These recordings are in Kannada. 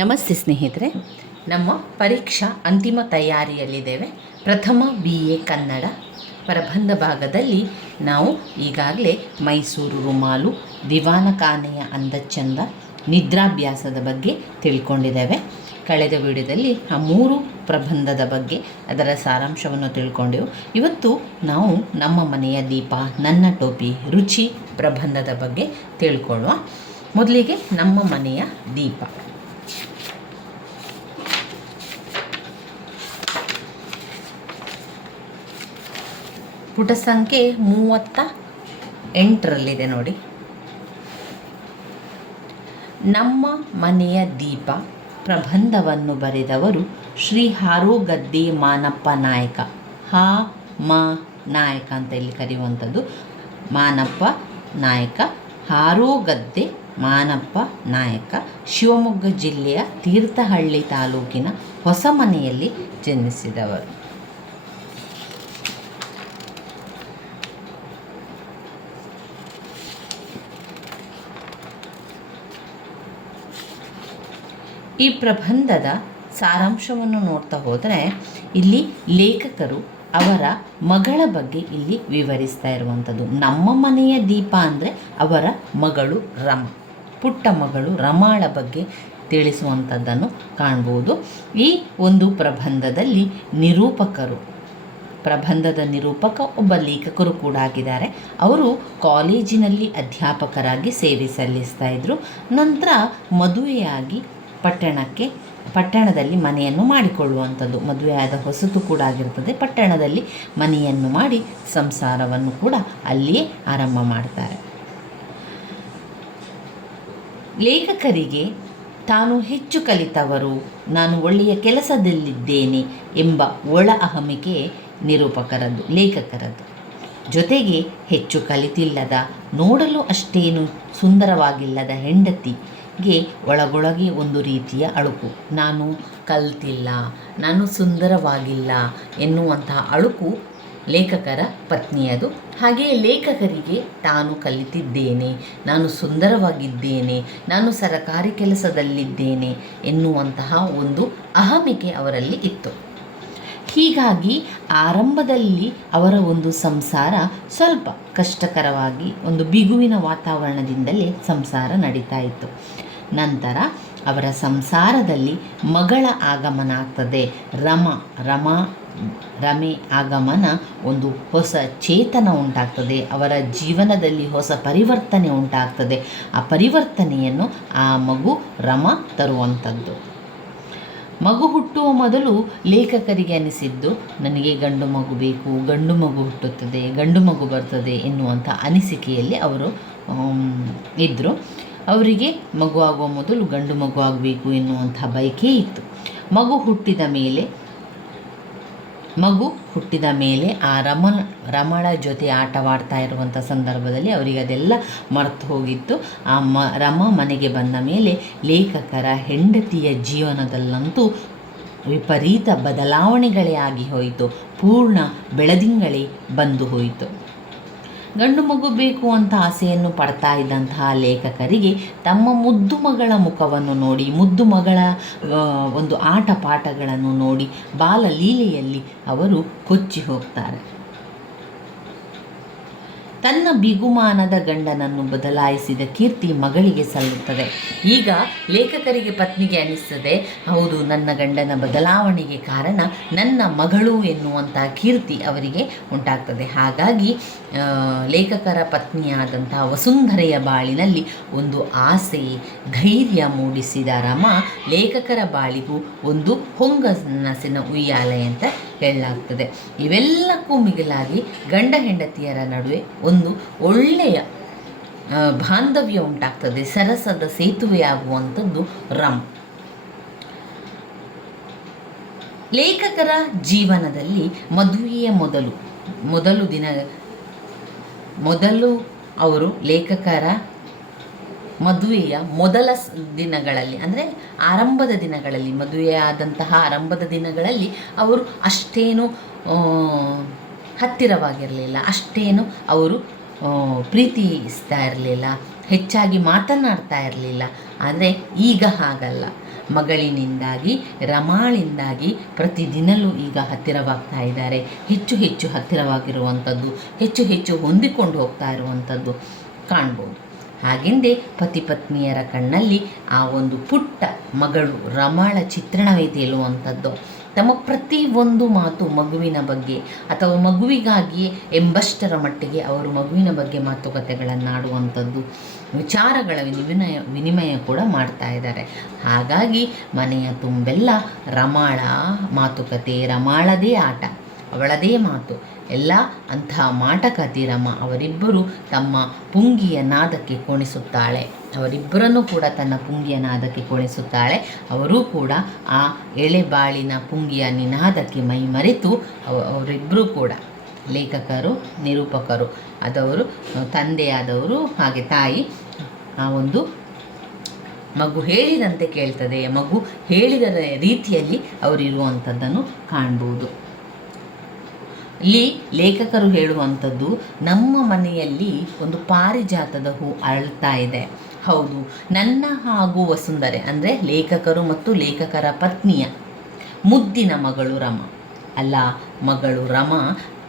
ನಮಸ್ತೆ ಸ್ನೇಹಿತರೆ, ನಮ್ಮ ಪರೀಕ್ಷಾ ಅಂತಿಮ ತಯಾರಿಯಲ್ಲಿದ್ದೇವೆ. ಪ್ರಥಮ BA ಕನ್ನಡ ಪ್ರಬಂಧ ಭಾಗದಲ್ಲಿ ನಾವು ಈಗಾಗಲೇ ಮೈಸೂರು ರುಮಾಲು, ದಿವಾನಖಾನೆಯ ಅಂದಚಂದ, ನಿದ್ರಾಭ್ಯಾಸದ ಬಗ್ಗೆ ತಿಳ್ಕೊಂಡಿದ್ದೇವೆ. ಕಳೆದ ವಿಡಿಯೋದಲ್ಲಿ ಆ 3 ಪ್ರಬಂಧದ ಬಗ್ಗೆ ಅದರ ಸಾರಾಂಶವನ್ನು ತಿಳ್ಕೊಂಡೆವು. ಇವತ್ತು ನಾವು ನಮ್ಮ ಮನೆಯ ದೀಪ, ನನ್ನ ಟೋಪಿ, ರುಚಿ ಪ್ರಬಂಧದ ಬಗ್ಗೆ ತಿಳ್ಕೊಳ್ಳುವ. ಮೊದಲಿಗೆ ನಮ್ಮ ಮನೆಯ ದೀಪ. ಪುಟ ಸಂಖ್ಯೆ 38ರಲ್ಲಿದೆ ನೋಡಿ. ನಮ್ಮ ಮನೆಯ ದೀಪ ಪ್ರಬಂಧವನ್ನು ಬರೆದವರು ಶ್ರೀ ಹಾರೋಗದ್ದೆ ಮಾನಪ್ಪ ನಾಯಕ. ನಾಯಕ ಅಂತ ಇಲ್ಲಿ ಕರೆಯುವಂಥದ್ದು ಮಾನಪ್ಪ ನಾಯಕ. ಹಾರೋಗದ್ದೆ ಮಾನಪ್ಪ ನಾಯಕ ಶಿವಮೊಗ್ಗ ಜಿಲ್ಲೆಯ ತೀರ್ಥಹಳ್ಳಿ ತಾಲೂಕಿನ ಹೊಸಮನೆಯಲ್ಲಿ ಜನ್ಮಿಸಿದವರು. ಈ ಪ್ರಬಂಧದ ಸಾರಾಂಶವನ್ನು ನೋಡ್ತಾ ಹೋದರೆ ಇಲ್ಲಿ ಲೇಖಕರು ಅವರ ಮಗಳ ಬಗ್ಗೆ ಇಲ್ಲಿ ವಿವರಿಸ್ತಾ ಇರುವಂಥದ್ದು. ನಮ್ಮ ಮನೆಯ ದೀಪ ಅಂದರೆ ಅವರ ಮಗಳು ರಮ, ಪುಟ್ಟ ಮಗಳು ರಮಾಳ ಬಗ್ಗೆ ತಿಳಿಸುವಂಥದ್ದನ್ನು ಕಾಣ್ಬೋದು. ಈ ಒಂದು ಪ್ರಬಂಧದಲ್ಲಿ ಪ್ರಬಂಧದ ನಿರೂಪಕ ಒಬ್ಬ ಲೇಖಕರು ಕೂಡ ಆಗಿದ್ದಾರೆ. ಅವರು ಕಾಲೇಜಿನಲ್ಲಿ ಅಧ್ಯಾಪಕರಾಗಿ ಸೇವೆ ಸಲ್ಲಿಸ್ತಾ ಇದ್ದರು. ನಂತರ ಮದುವೆಯಾಗಿ ಪಟ್ಟಣದಲ್ಲಿ ಮನೆಯನ್ನು ಮಾಡಿಕೊಳ್ಳುವಂಥದ್ದು. ಮದುವೆಯಾದ ಹೊಸತು ಕೂಡ ಆಗಿರ್ತದೆ. ಪಟ್ಟಣದಲ್ಲಿ ಮನೆಯನ್ನು ಮಾಡಿ ಸಂಸಾರವನ್ನು ಕೂಡ ಅಲ್ಲಿಯೇ ಆರಂಭ ಮಾಡ್ತಾರೆ. ಲೇಖಕರಿಗೆ ತಾನು ಹೆಚ್ಚು ಕಲಿತವರು, ನಾನು ಒಳ್ಳೆಯ ಕೆಲಸದಲ್ಲಿದ್ದೇನೆ ಎಂಬ ಒಳ ಅಹಮಿಕೆ ಲೇಖಕರದ್ದು. ಜೊತೆಗೆ ಹೆಚ್ಚು ಕಲಿತಿಲ್ಲದ, ನೋಡಲು ಅಷ್ಟೇನು ಸುಂದರವಾಗಿಲ್ಲದ ಹೆಂಡತಿಗೆ ಒಳಗೊಳಗೆ ಒಂದು ರೀತಿಯ ಅಳುಕು. ನಾನು ಕಲ್ತಿಲ್ಲ, ನಾನು ಸುಂದರವಾಗಿಲ್ಲ ಎನ್ನುವಂತಹ ಅಳುಕು ಲೇಖಕರ ಪತ್ನಿಯದು. ಹಾಗೆಯೇ ಲೇಖಕರಿಗೆ ತಾನು ಕಲಿತಿದ್ದೇನೆ, ನಾನು ಸುಂದರವಾಗಿದ್ದೇನೆ, ನಾನು ಸರಕಾರಿ ಕೆಲಸದಲ್ಲಿದ್ದೇನೆ ಎನ್ನುವಂತಹ ಒಂದು ಅಹಮಿಕೆ ಅವರಲ್ಲಿ ಇತ್ತು. ಹೀಗಾಗಿ ಆರಂಭದಲ್ಲಿ ಅವರ ಒಂದು ಸಂಸಾರ ಸ್ವಲ್ಪ ಕಷ್ಟಕರವಾಗಿ ಒಂದು ಬಿಗುವಿನ ವಾತಾವರಣದಿಂದಲೇ ಸಂಸಾರ ನಡೀತಾ ಇತ್ತು. ನಂತರ ಅವರ ಸಂಸಾರದಲ್ಲಿ ಮಗಳ ಆಗಮನ ಆಗ್ತದೆ. ರಮೆ ಆಗಮನ ಒಂದು ಹೊಸ ಚೇತನ ಉಂಟಾಗ್ತದೆ. ಅವರ ಜೀವನದಲ್ಲಿ ಹೊಸ ಪರಿವರ್ತನೆ ಉಂಟಾಗ್ತದೆ. ಆ ಪರಿವರ್ತನೆಯನ್ನು ಆ ಮಗು ರಮ ತರುವಂಥದ್ದು. ಮಗು ಹುಟ್ಟುವ ಮೊದಲು ಲೇಖಕರಿಗೆ ಅನಿಸಿದ್ದು, ನನಗೆ ಗಂಡು ಮಗು ಬೇಕು, ಗಂಡು ಮಗು ಹುಟ್ಟುತ್ತದೆ, ಗಂಡು ಮಗು ಬರ್ತದೆ ಎನ್ನುವಂಥ ಅನಿಸಿಕೆಯಲ್ಲಿ ಅವರು ಇದ್ದರು. ಅವರಿಗೆ ಮಗು ಆಗುವ ಮೊದಲು ಗಂಡು ಮಗು ಆಗಬೇಕು ಎನ್ನುವಂಥ ಬಯಕೆ ಇತ್ತು. ಮಗು ಹುಟ್ಟಿದ ಮೇಲೆ ಆ ರಮಳ ಜೊತೆ ಆಟವಾಡ್ತಾ ಇರುವಂಥ ಸಂದರ್ಭದಲ್ಲಿ ಅವರಿಗೆ ಅದೆಲ್ಲ ಮರೆತು ಹೋಗಿತ್ತು. ಆ ರಮ ಮನೆಗೆ ಬಂದ ಮೇಲೆ ಲೇಖಕರ ಹೆಂಡತಿಯ ಜೀವನದಲ್ಲಂತೂ ವಿಪರೀತ ಬದಲಾವಣೆಗಳೇ ಆಗಿ ಹೋಯಿತು. ಪೂರ್ಣ ಬೆಳದಿಂಗಳೇ ಬಂದು ಹೋಯಿತು. ಗಂಡು ಮಗು ಬೇಕು ಅಂತ ಆಸೆಯನ್ನು ಪಡ್ತಾ ಇದ್ದಂತಹ ಲೇಖಕರಿಗೆ ತಮ್ಮ ಮುದ್ದು ಮಗಳ ಮುಖವನ್ನು ನೋಡಿ, ಮುದ್ದು ಮಗಳ ಒಂದು ಆಟ ಪಾಠಗಳನ್ನು ನೋಡಿ ಬಾಲಲೀಲೆಯಲ್ಲಿ ಅವರು ಕೊಚ್ಚಿ ಹೋಗ್ತಾರೆ. ತನ್ನ ಬಿಗುಮಾನದ ಗಂಡನನ್ನು ಬದಲಾಯಿಸಿದ ಕೀರ್ತಿ ಮಗಳಿಗೆ ಸಲ್ಲುತ್ತದೆ. ಈಗ ಲೇಖಕರಿಗೆ ಪತ್ನಿಗೆ ಅನಿಸ್ತದೆ, ಹೌದು, ನನ್ನ ಗಂಡನ ಬದಲಾವಣೆಗೆ ಕಾರಣ ನನ್ನ ಮಗಳು ಎನ್ನುವಂಥ ಕೀರ್ತಿ ಅವರಿಗೆ ಉಂಟಾಗ್ತದೆ. ಹಾಗಾಗಿ ಲೇಖಕರ ಪತ್ನಿಯಾದಂಥ ವಸುಂಧರೆಯ ಬಾಳಿನಲ್ಲಿ ಒಂದು ಆಸೆ, ಧೈರ್ಯ ಮೂಡಿಸಿದ ರಮ ಲೇಖಕರ ಬಾಳಿಗೂ ಒಂದು ಹೊಂಗನಸಿನ ಉಯ್ಯಾಲೆ ಅಂತ ಹೇಳಲಾಗ್ತದೆ. ಇವೆಲ್ಲಕ್ಕೂ ಮಿಗಿಲಾಗಿ ಗಂಡ ಹೆಂಡತಿಯರ ನಡುವೆ ಒಂದು ಒಳ್ಳೆಯ ಬಾಂಧವ್ಯ ಉಂಟಾಗ್ತದೆ. ಸರಸದ ಸೇತುವೆಯಾಗುವಂಥದ್ದು ರಮ್. ಲೇಖಕರ ಜೀವನದಲ್ಲಿ ಮದುವೆಯ ಮೊದಲು ಅವರು ಲೇಖಕರ ಮದುವೆಯ ಮೊದಲ ದಿನಗಳಲ್ಲಿ, ಅಂದರೆ ಮದುವೆಯಾದಂತಹ ಆರಂಭದ ದಿನಗಳಲ್ಲಿ ಅವರು ಅಷ್ಟೇನು ಹತ್ತಿರವಾಗಿರಲಿಲ್ಲ, ಅಷ್ಟೇನು ಅವರು ಪ್ರೀತಿಸ್ತಾ ಇರಲಿಲ್ಲ, ಹೆಚ್ಚಾಗಿ ಮಾತನಾಡ್ತಾ ಇರಲಿಲ್ಲ. ಆದರೆ ಈಗ ಹಾಗಲ್ಲ. ಮಗಳಿನಿಂದಾಗಿ ರಮಾಳಿಂದಾಗಿ ಪ್ರತಿದಿನಲೂ ಈಗ ಹತ್ತಿರವಾಗ್ತಾ ಇದ್ದಾರೆ. ಹೆಚ್ಚು ಹೆಚ್ಚು ಹತ್ತಿರವಾಗಿರುವಂಥದ್ದು, ಹೆಚ್ಚು ಹೆಚ್ಚು ಹೊಂದಿಕೊಂಡು ಹೋಗ್ತಾ ಇರುವಂಥದ್ದು ಕಾಣ್ಬೋದು. ಹಾಗೆಂದೇ ಪತಿ ಪತ್ನಿಯರ ಕಣ್ಣಲ್ಲಿ ಆ ಒಂದು ಪುಟ್ಟ ಮಗಳು ರಮಾಳ ಚಿತ್ರಣವೇ ತೇಲುವಂಥದ್ದು. ತಮ್ಮ ಪ್ರತಿಯೊಂದು ಮಾತು ಮಗುವಿನ ಬಗ್ಗೆ ಅಥವಾ ಮಗುವಿಗಾಗಿಯೇ ಎಂಬಷ್ಟರ ಮಟ್ಟಿಗೆ ಅವರು ಮಗುವಿನ ಬಗ್ಗೆ ಮಾತುಕತೆಗಳನ್ನಾಡುವಂಥದ್ದು, ವಿಚಾರಗಳ ವಿನಿಮಯ ಕೂಡ ಮಾಡ್ತಾ ಇದ್ದಾರೆ. ಹಾಗಾಗಿ ಮನೆಯ ತುಂಬೆಲ್ಲ ರಮಾಳ ಮಾತುಕತೆ, ರಮಾಳದೇ ಆಟ, ಅವಳದೇ ಮಾತು ಎಲ್ಲ ಅಂತಹ ಮಾಟಕತಿ ರಮ. ಅವರಿಬ್ಬರು ತಮ್ಮ ಪುಂಗಿಯ ನಾದಕ್ಕೆ ಕುಣಿಸುತ್ತಾಳೆ, ಅವರಿಬ್ಬರನ್ನು ಕೂಡ ತನ್ನ ಪುಂಗಿಯ ನಾದಕ್ಕೆ ಕುಣಿಸುತ್ತಾಳೆ. ಅವರೂ ಕೂಡ ಆ ಎಳೆಬಾಳಿನ ಪುಂಗಿಯ ನಿನಾದಕ್ಕೆ ಮೈಮರೆತು ಅವರಿಬ್ಬರೂ ಕೂಡ ಲೇಖಕರು, ನಿರೂಪಕರು ಆದವರು, ತಂದೆಯಾದವರು ಹಾಗೆ ತಾಯಿ, ಆ ಒಂದು ಮಗು ಹೇಳಿದಂತೆ ಕೇಳ್ತದೆ, ಮಗು ಹೇಳಿದ ರೀತಿಯಲ್ಲಿ ಅವರಿರುವಂಥದ್ದನ್ನು ಕಾಣ್ಬೋದು. ಇಲ್ಲಿ ಲೇಖಕರು ಹೇಳುವಂಥದ್ದು, ನಮ್ಮ ಮನೆಯಲ್ಲಿ ಒಂದು ಪಾರಿಜಾತದ ಹೂ ಅರಳ್ತಾ ಇದೆ. ಹೌದು, ನನ್ನ ಹಾಗೂ ವಸುಂಧರೆ ಅಂದರೆ ಲೇಖಕರು ಮತ್ತು ಲೇಖಕರ ಪತ್ನಿಯ ಮುದ್ದಿನ ಮಗಳು ರಮ ಅಲ್ಲ, ಮಗಳು ರಮ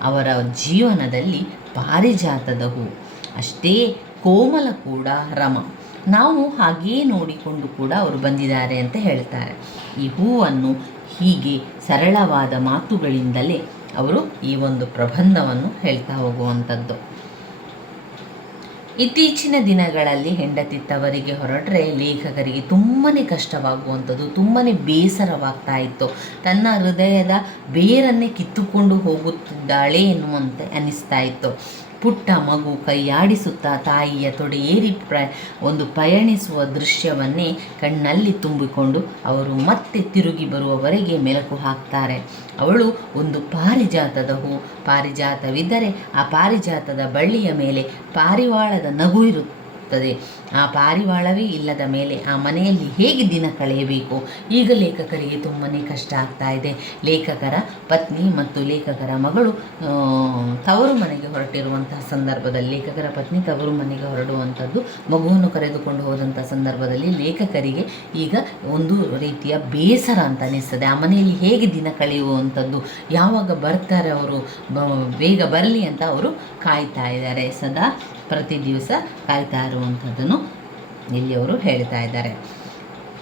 ಅವರ ಜೀವನದಲ್ಲಿ ಪಾರಿಜಾತದ ಹೂ, ಅಷ್ಟೇ ಕೋಮಲ ಕೂಡ ರಮ. ನಾವು ಹಾಗೇ ನೋಡಿಕೊಂಡು ಕೂಡ ಅವರು ಬಂದಿದ್ದಾರೆ ಅಂತ ಹೇಳ್ತಾರೆ. ಈ ಹೂವನ್ನು ಹೀಗೆ ಸರಳವಾದ ಮಾತುಗಳಿಂದಲೇ ಅವರು ಈ ಒಂದು ಪ್ರಬಂಧವನ್ನು ಹೇಳ್ತಾ ಹೋಗುವಂಥದ್ದು. ಇತ್ತೀಚಿನ ದಿನಗಳಲ್ಲಿ ಹೆಂಡತಿ ತವರಿಗೆ ಹೊರಟ್ರೆ ಲೇಖಕರಿಗೆ ತುಂಬಾ ಕಷ್ಟವಾಗುವಂಥದ್ದು, ತುಂಬಾ ಬೇಸರವಾಗ್ತಾ ಇತ್ತು. ತನ್ನ ಹೃದಯದ ಬೇರನ್ನೇ ಕಿತ್ತುಕೊಂಡು ಹೋಗುತ್ತಿದ್ದಾಳೆ ಎನ್ನುವಂತೆ ಅನ್ನಿಸ್ತಾ ಇತ್ತು. ಪುಟ್ಟ ಮಗು ಕೈಯಾಡಿಸುತ್ತಾ ತಾಯಿಯ ತೊಡೆಯೇರಿ ಒಂದು ಪಯಣಿಸುವ ದೃಶ್ಯವನ್ನೇ ಕಣ್ಣಲ್ಲಿ ತುಂಬಿಕೊಂಡು ಅವರು ಮತ್ತೆ ತಿರುಗಿ ಬರುವವರೆಗೆ ಮೆಲುಕು ಹಾಕ್ತಾರೆ. ಅವಳು ಒಂದು ಪಾರಿಜಾತದ ಹೂ, ಪಾರಿಜಾತವಿದ್ದರೆ ಆ ಪಾರಿಜಾತದ ಬಳ್ಳಿಯ ಮೇಲೆ ಪಾರಿವಾಳದ ನಗು ಇರುತ್ತದೆ. ಆ ಪಾರಿವಾಳವೇ ಇಲ್ಲದ ಮೇಲೆ ಆ ಮನೆಯಲ್ಲಿ ಹೇಗೆ ದಿನ ಕಳೆಯಬೇಕು? ಈಗ ಲೇಖಕರಿಗೆ ತುಂಬಾ ಕಷ್ಟ ಆಗ್ತಾ ಇದೆ. ಲೇಖಕರ ಪತ್ನಿ ಮತ್ತು ಲೇಖಕರ ಮಗಳು ತವರು ಮನೆಗೆ ಹೊರಟಿರುವಂತಹ ಸಂದರ್ಭದಲ್ಲಿ, ಲೇಖಕರ ಪತ್ನಿ ತವರು ಮನೆಗೆ ಹೊರಡುವಂಥದ್ದು, ಮಗುವನ್ನು ಕರೆದುಕೊಂಡು ಹೋದಂಥ ಸಂದರ್ಭದಲ್ಲಿ ಲೇಖಕರಿಗೆ ಈಗ ಒಂದು ರೀತಿಯ ಬೇಸರ ಅಂತ ಅನಿಸ್ತದೆ. ಆ ಮನೆಯಲ್ಲಿ ಹೇಗೆ ದಿನ ಕಳೆಯುವಂಥದ್ದು, ಯಾವಾಗ ಬರ್ತಾರೆ ಅವರು, ಬೇಗ ಬರಲಿ ಅಂತ ಅವರು ಕಾಯ್ತಾ ಇದ್ದಾರೆ. ಸದಾ ಪ್ರತಿ ದಿವಸ ಕಾಯ್ತಾ ಇರುವಂಥದ್ದನ್ನು ಇಲ್ಲಿ ಅವರು ಹೇಳ್ತಾ ಇದ್ದಾರೆ.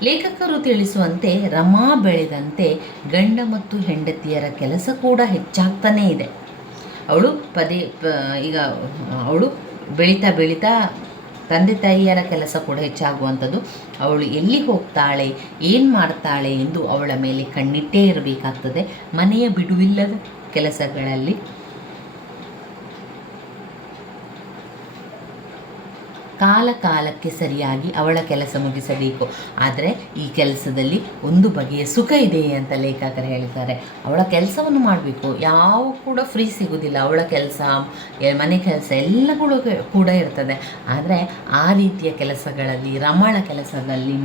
ಲೇಖಕರು ತಿಳಿಸುವಂತೆ ರಮಾ ಬೆಳೆದಂತೆ ಗಂಡ ಮತ್ತು ಹೆಂಡತಿಯರ ಕೆಲಸ ಕೂಡ ಹೆಚ್ಚಾಗ್ತಾನೇ ಇದೆ. ಅವಳು ಈಗ ಅವಳು ಬೆಳೀತಾ ತಂದೆ ತಾಯಿಯರ ಕೆಲಸ ಕೂಡ ಹೆಚ್ಚಾಗುವಂಥದ್ದು. ಅವಳು ಎಲ್ಲಿ ಹೋಗ್ತಾಳೆ, ಏನು ಮಾಡ್ತಾಳೆ ಎಂದು ಅವಳ ಮೇಲೆ ಕಣ್ಣಿಟ್ಟೇ ಇರಬೇಕಾಗ್ತದೆ. ಮನೆಯ ಬಿಡುವಿಲ್ಲದ ಕೆಲಸಗಳಲ್ಲಿ ಕಾಲಕ್ಕೆ ಸರಿಯಾಗಿ ಅವಳ ಕೆಲಸ ಮುಗಿಸಬೇಕು. ಆದರೆ ಈ ಕೆಲಸದಲ್ಲಿ ಒಂದು ಬಗೆಯ ಸುಖ ಇದೆ ಅಂತ ಲೇಖಕರು ಹೇಳ್ತಾರೆ. ಅವಳ ಕೆಲಸವನ್ನು ಮಾಡಬೇಕು, ಯಾವ ಕೂಡ ಫ್ರೀ ಸಿಗೋದಿಲ್ಲ. ಅವಳ ಕೆಲಸ, ಮನೆ ಕೆಲಸ ಎಲ್ಲಗಳು ಕೂಡ ಇರ್ತದೆ. ಆದರೆ ಆ ರೀತಿಯ ಕೆಲಸಗಳಲ್ಲಿ, ರಮಳ ಕೆಲಸದಲ್ಲಿ,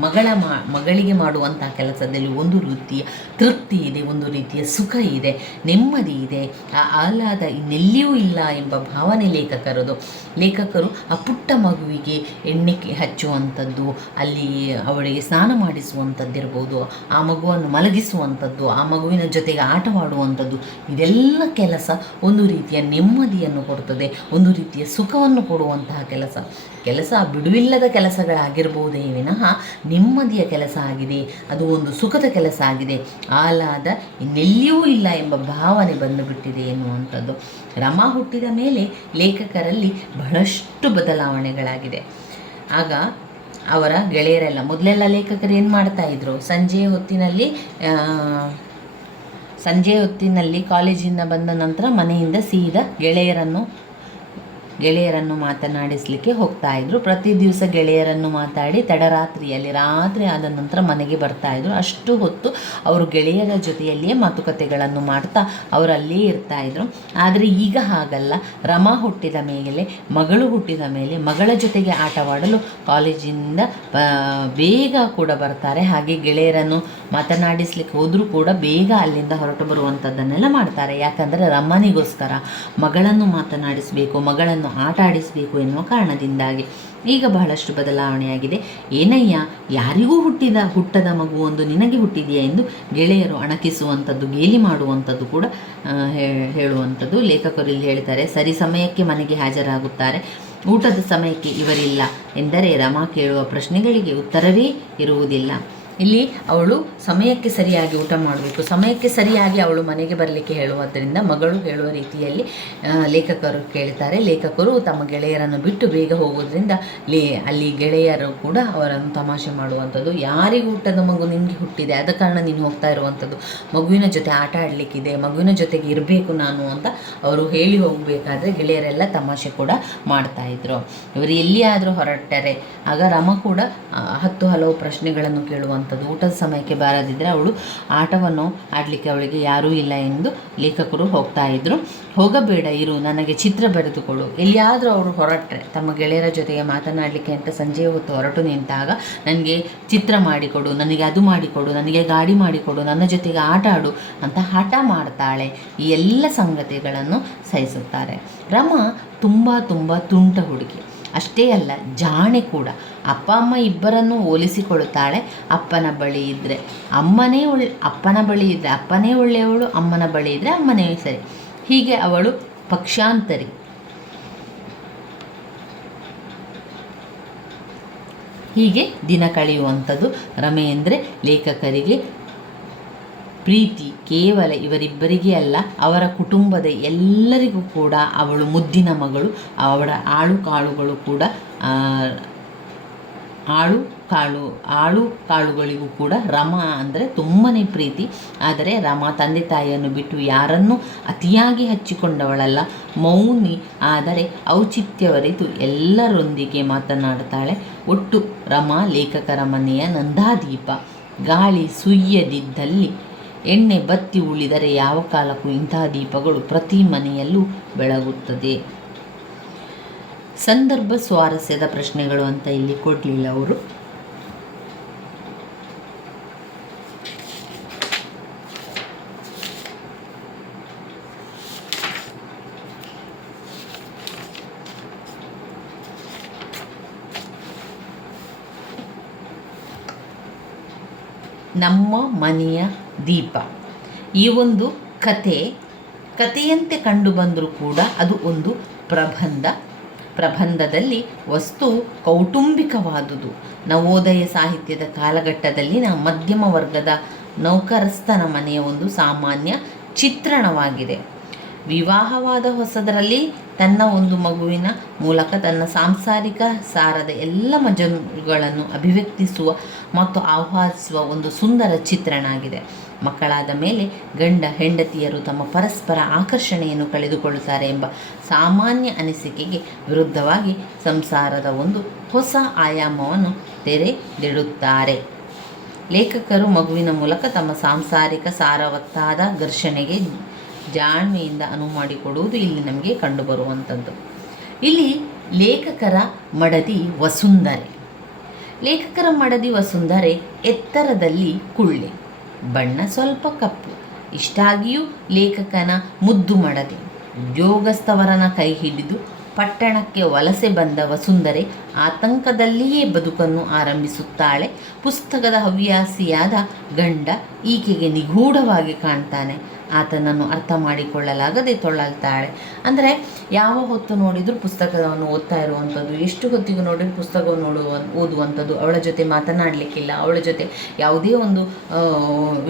ಮಗಳಿಗೆ ಮಾಡುವಂಥ ಕೆಲಸದಲ್ಲಿ ಒಂದು ರೀತಿಯ ತೃಪ್ತಿ ಇದೆ, ಒಂದು ರೀತಿಯ ಸುಖ ಇದೆ, ನೆಮ್ಮದಿ ಇದೆ. ಆ ಆಹ್ಲಾದ ಇನ್ನೆಲ್ಲಿಯೂ ಇಲ್ಲ ಎಂಬ ಭಾವನೆ ಲೇಖಕರು ಆ ಪುಟ್ಟ ಮಗುವಿಗೆ ಎಣ್ಣೆ ಹಚ್ಚುವಂಥದ್ದು, ಅಲ್ಲಿ ಅವಳಿಗೆ ಸ್ನಾನ ಮಾಡಿಸುವಂಥದ್ದಿರ್ಬೋದು, ಆ ಮಗುವನ್ನು ಮಲಗಿಸುವಂಥದ್ದು, ಆ ಮಗುವಿನ ಜೊತೆಗೆ ಆಟವಾಡುವಂಥದ್ದು, ಇದೆಲ್ಲ ಕೆಲಸ ಒಂದು ರೀತಿಯ ನೆಮ್ಮದಿಯನ್ನು ಕೊಡ್ತದೆ, ಒಂದು ರೀತಿಯ ಸುಖವನ್ನು ಕೊಡುವಂತಹ ಕೆಲಸ ಬಿಡುವಿಲ್ಲದ ಕೆಲಸಗಳಾಗಿರ್ಬೋದೇ ವಿನಃ ನೆಮ್ಮದಿಯ ಕೆಲಸ ಆಗಿದೆ, ಅದು ಒಂದು ಸುಖದ ಕೆಲಸ ಆಗಿದೆ. ಆಹ್ಲಾದ ಇನ್ನೆಲ್ಲಿಯೂ ಇಲ್ಲ ಎಂಬ ಭಾವನೆ ಬಂದುಬಿಟ್ಟಿದೆ ಎನ್ನುವಂಥದ್ದು. ರಮಾ ಹುಟ್ಟಿದ ಮೇಲೆ ಲೇಖಕರಲ್ಲಿ ಬಹಳಷ್ಟು ಬದಲಾವಣೆಗಳಾಗಿದೆ. ಆಗ ಅವರ ಗೆಳೆಯರೆಲ್ಲ, ಮೊದಲೆಲ್ಲ ಲೇಖಕರು ಏನು ಮಾಡ್ತಾಯಿದ್ರು, ಸಂಜೆ ಹೊತ್ತಿನಲ್ಲಿ ಕಾಲೇಜಿಂದ ಬಂದ ನಂತರ ಮನೆಯಿಂದ ಸೀದಾ ಗೆಳೆಯರನ್ನು ಮಾತನಾಡಿಸಲಿಕ್ಕೆ ಹೋಗ್ತಾಯಿದ್ರು. ಪ್ರತಿ ದಿವಸ ಗೆಳೆಯರನ್ನು ಮಾತಾಡಿ ತಡರಾತ್ರಿಯಲ್ಲಿ, ರಾತ್ರಿ ಆದ ನಂತರ ಮನೆಗೆ ಬರ್ತಾಯಿದ್ರು. ಅಷ್ಟು ಹೊತ್ತು ಅವರು ಗೆಳೆಯರ ಜೊತೆಯಲ್ಲಿಯೇ ಮಾತುಕತೆಗಳನ್ನು ಮಾಡ್ತಾ ಅವರಲ್ಲೇ ಇರ್ತಾಯಿದ್ರು. ಆದರೆ ಈಗ ಹಾಗಲ್ಲ. ರಮಾ ಹುಟ್ಟಿದ ಮೇಲೆ, ಮಗಳು ಹುಟ್ಟಿದ ಮೇಲೆ ಮಗಳ ಜೊತೆಗೆ ಆಟವಾಡಲು ಕಾಲೇಜಿಂದ ಬೇಗ ಕೂಡ ಬರ್ತಾರೆ. ಹಾಗೆ ಗೆಳೆಯರನ್ನು ಮಾತನಾಡಿಸ್ಲಿಕ್ಕೆ ಹೋದರೂ ಕೂಡ ಬೇಗ ಅಲ್ಲಿಂದ ಹೊರಟು ಬರುವಂಥದ್ದನ್ನೆಲ್ಲ ಮಾಡ್ತಾರೆ. ಯಾಕಂದರೆ ರಮನಿಗೋಸ್ಕರ ಮಗಳನ್ನು ಮಾತನಾಡಿಸಬೇಕು, ಮಗಳನ್ನು ಆಟ ಆಡಿಸಬೇಕು ಎನ್ನುವ ಕಾರಣದಿಂದಾಗಿ. ಈಗ ಬಹಳಷ್ಟು ಬದಲಾವಣೆಯಾಗಿದೆ. ಏನಯ್ಯ, ಯಾರಿಗೂ ಹುಟ್ಟದ ಮಗುವೊಂದು ನಿನಗೆ ಹುಟ್ಟಿದೆಯಾ ಎಂದು ಗೆಳೆಯರು ಅಣಕಿಸುವಂಥದ್ದು, ಗೇಲಿ ಮಾಡುವಂಥದ್ದು ಕೂಡ ಹೇಳುವಂಥದ್ದು ಲೇಖಕರು ಇಲ್ಲಿ ಹೇಳ್ತಾರೆ. ಸರಿ ಸಮಯಕ್ಕೆ ಮನೆಗೆ ಹಾಜರಾಗುತ್ತಾರೆ. ಊಟದ ಸಮಯಕ್ಕೆ ಇವರಿಲ್ಲ ಎಂದರೆ ರಮಾ ಕೇಳುವ ಪ್ರಶ್ನೆಗಳಿಗೆ ಉತ್ತರವೇ ಇರುವುದಿಲ್ಲ. ಇಲ್ಲಿ ಅವಳು ಸಮಯಕ್ಕೆ ಸರಿಯಾಗಿ ಊಟ ಮಾಡಬೇಕು, ಸಮಯಕ್ಕೆ ಸರಿಯಾಗಿ ಅವಳು ಮನೆಗೆ ಬರಲಿಕ್ಕೆ ಹೇಳುವುದರಿಂದ ಮಗಳು ಹೇಳುವ ರೀತಿಯಲ್ಲಿ ಲೇಖಕರು ಕೇಳ್ತಾರೆ. ಲೇಖಕರು ತಮ್ಮ ಗೆಳೆಯರನ್ನು ಬಿಟ್ಟು ಬೇಗ ಹೋಗೋದ್ರಿಂದ ಅಲ್ಲಿ ಗೆಳೆಯರು ಕೂಡ ಅವರನ್ನು ತಮಾಷೆ ಮಾಡುವಂಥದ್ದು. ಯಾರಿಗೂ ಊಟದ ಮಗು ನಿನಗೆ ಹುಟ್ಟಿದೆ, ಆದ ಕಾರಣ ನೀನು ಹೋಗ್ತಾ ಇರುವಂಥದ್ದು, ಮಗುವಿನ ಜೊತೆ ಆಟ ಆಡಲಿಕ್ಕಿದೆ, ಮಗುವಿನ ಜೊತೆಗೆ ಇರಬೇಕು ನಾನು ಅಂತ ಅವರು ಹೇಳಿ ಹೋಗಬೇಕಾದ್ರೆ ಗೆಳೆಯರೆಲ್ಲ ತಮಾಷೆ ಕೂಡ ಮಾಡ್ತಾಯಿದ್ರು. ಇವರು ಎಲ್ಲಿಯಾದರೂ ಹೊರಟರೆ ಆಗ ರಮ ಕೂಡ ಹಲವು ಪ್ರಶ್ನೆಗಳನ್ನು ಕೇಳುವಂಥ ಊಟದ ಸಮಯಕ್ಕೆ ಬಾರದಿದ್ದರೆ ಅವಳು ಆಟವನ್ನು ಆಡಲಿಕ್ಕೆ ಅವಳಿಗೆ ಯಾರೂ ಇಲ್ಲ ಎಂದು ಲೇಖಕರು ಹೋಗ್ತಾ ಇದ್ರು. ಹೋಗಬೇಡ ಇರು, ನನಗೆ ಚಿತ್ರ ಬರೆದುಕೊಡು. ಎಲ್ಲಿಯಾದರೂ ಅವರು ಹೊರಟ್ರೆ ತಮ್ಮ ಗೆಳೆಯರ ಜೊತೆಗೆ ಮಾತನಾಡಲಿಕ್ಕೆ ಅಂತ ಸಂಜೆಯ ಹೊತ್ತು ಹೊರಟು ನಿಂತಾಗ ನನಗೆ ಚಿತ್ರ ಮಾಡಿಕೊಡು, ನನಗೆ ಅದು ಮಾಡಿಕೊಡು, ನನಗೆ ಗಾಡಿ ಮಾಡಿಕೊಡು, ನನ್ನ ಜೊತೆಗೆ ಆಟ ಆಡು ಅಂತ ಹಠ ಮಾಡ್ತಾಳೆ. ಈ ಎಲ್ಲ ಸಂಗತಿಗಳನ್ನು ಸಹಿಸುತ್ತಾರೆ. ರಮ ತುಂಬ ತುಂಟ ಹುಡುಗಿ. ಅಷ್ಟೇ ಅಲ್ಲ, ಜಾಣೆ ಕೂಡ. ಅಪ್ಪ ಅಮ್ಮ ಇಬ್ಬರನ್ನು ಹೋಲಿಸಿಕೊಳ್ಳುತ್ತಾಳೆ. ಅಪ್ಪನ ಬಳಿ ಇದ್ದರೆ ಅಪ್ಪನ ಬಳಿ ಇದ್ದರೆ ಅಪ್ಪನೇ ಒಳ್ಳೆಯವಳು, ಅಮ್ಮನ ಬಳಿ ಇದ್ದರೆ ಅಮ್ಮನೇ ಸರಿ. ಹೀಗೆ ಅವಳು ಪಕ್ಷಾಂತರಿ. ಹೀಗೆ ದಿನ ಕಳೆಯುವಂಥದ್ದು. ರಮೆ ಎಂದರೆ ಲೇಖಕರಿಗೆ ಪ್ರೀತಿ ಕೇವಲ ಇವರಿಬ್ಬರಿಗೆ ಅಲ್ಲ, ಅವರ ಕುಟುಂಬದ ಎಲ್ಲರಿಗೂ ಕೂಡ ಅವಳು ಮುದ್ದಿನ ಮಗಳು. ಅವಳ ಆಳು ಕಾಳುಗಳಿಗೂ ಕೂಡ ರಮಾ ಅಂದರೆ ತುಂಬಾ ಪ್ರೀತಿ. ಆದರೆ ರಮಾ ತಂದೆ ತಾಯಿಯನ್ನು ಬಿಟ್ಟು ಯಾರನ್ನೂ ಅತಿಯಾಗಿ ಹಚ್ಚಿಕೊಂಡವಳಲ್ಲ. ಮೌನಿ, ಆದರೆ ಔಚಿತ್ಯವರಿತು ಎಲ್ಲರೊಂದಿಗೆ ಮಾತನಾಡುತ್ತಾಳೆ. ಒಟ್ಟು ರಮಾ ಲೇಖಕರ ಮನೆಯ ನಂದಾದೀಪ. ಗಾಳಿ ಸುಯ್ಯದಿದ್ದಲ್ಲಿ, ಎಣ್ಣೆ ಬತ್ತಿ ಉಳಿದರೆ ಯಾವ ಕಾಲಕ್ಕೂ ಇಂಥ ದೀಪಗಳು ಪ್ರತಿ ಮನೆಯಲ್ಲೂ ಬೆಳಗುತ್ತದೆ. ಸಂದರ್ಭ ಸ್ವಾರಸ್ಯದ ಪ್ರಶ್ನೆಗಳು ಅಂತ ಇಲ್ಲಿ ಕೊಡಲಿಲ್ಲ ಅವರು. ನಮ್ಮ ಮನೆಯ ದೀಪ. ಈ ಒಂದು ಕಥೆಯಂತೆ ಕಂಡು ಬಂದರೂ ಕೂಡ ಅದು ಒಂದು ಪ್ರಬಂಧದಲ್ಲಿ ವಸ್ತು ಕೌಟುಂಬಿಕವಾದುದು. ನವೋದಯ ಸಾಹಿತ್ಯದ ಕಾಲಘಟ್ಟದಲ್ಲಿನ ಮಧ್ಯಮ ವರ್ಗದ ನೌಕರಸ್ಥನ ಮನೆಯ ಒಂದು ಸಾಮಾನ್ಯ ಚಿತ್ರಣವಾಗಿದೆ. ವಿವಾಹವಾದ ಹೊಸದರಲ್ಲಿ ತನ್ನ ಒಂದು ಮಗುವಿನ ಮೂಲಕ ತನ್ನ ಸಾಂಸಾರಿಕ ಸಾರದ ಎಲ್ಲ ಮಜಲುಗಳನ್ನು ಅಭಿವ್ಯಕ್ತಿಸುವ ಮತ್ತು ಆಹ್ವಾನಿಸುವ ಒಂದು ಸುಂದರ ಚಿತ್ರಣ ಆಗಿದೆ. ಮಕ್ಕಳಾದ ಮೇಲೆ ಗಂಡ ಹೆಂಡತಿಯರು ತಮ್ಮ ಪರಸ್ಪರ ಆಕರ್ಷಣೆಯನ್ನು ಕಳೆದುಕೊಳ್ಳುತ್ತಾರೆ ಎಂಬ ಸಾಮಾನ್ಯ ಅನಿಸಿಕೆಗೆ ವಿರುದ್ಧವಾಗಿ ಸಂಸಾರದ ಒಂದು ಹೊಸ ಆಯಾಮವನ್ನು ತೆರೆದಿಡುತ್ತಾರೆ. ಲೇಖಕರು ಮಗುವಿನ ಮೂಲಕ ತಮ್ಮ ಸಾಂಸಾರಿಕ ಸಾರವತ್ತಾದ ಘರ್ಷಣೆಗೆ ಜಾಣ್ಮೆಯಿಂದ ಅನುವು ಮಾಡಿಕೊಡುವುದು ಇಲ್ಲಿ ನಮಗೆ ಕಂಡುಬರುವಂಥದ್ದು. ಇಲ್ಲಿ ಲೇಖಕರ ಮಡದಿ ವಸುಂಧರೆ ಎತ್ತರದಲ್ಲಿ ಕುಳ್ಳೆ, ಬಣ್ಣ ಸ್ವಲ್ಪ ಕಪ್ಪು. ಇಷ್ಟಾಗಿಯೂ ಲೇಖಕನ ಮುದ್ದು ಮಡದಿ. ಉದ್ಯೋಗಸ್ಥವರನ ಕೈ ಹಿಡಿದು ಪಟ್ಟಣಕ್ಕೆ ವಲಸೆ ಬಂದ ವಸುಂಧರೆ ಆತಂಕದಲ್ಲಿಯೇ ಬದುಕನ್ನು ಆರಂಭಿಸುತ್ತಾಳೆ. ಪುಸ್ತಕದ ಹವ್ಯಾಸಿಯಾದ ಗಂಡ ಈಕೆಗೆ ನಿಗೂಢವಾಗಿ ಕಾಣ್ತಾನೆ. ಆತನನ್ನು ಅರ್ಥ ಮಾಡಿಕೊಳ್ಳಲಾಗದೆ ತೊಳಲ್ತಾಳೆ. ಅಂದರೆ ಯಾವ ಹೊತ್ತು ನೋಡಿದರೂ ಪುಸ್ತಕವನ್ನು ಓದ್ತಾ ಇರುವಂಥದ್ದು, ಎಷ್ಟು ಹೊತ್ತಿಗೆ ನೋಡಿದರೂ ಪುಸ್ತಕವನ್ನು ಓದುವಂಥದ್ದು, ಅವಳ ಜೊತೆ ಮಾತನಾಡಲಿಕ್ಕಿಲ್ಲ, ಅವಳ ಜೊತೆ ಯಾವುದೇ ಒಂದು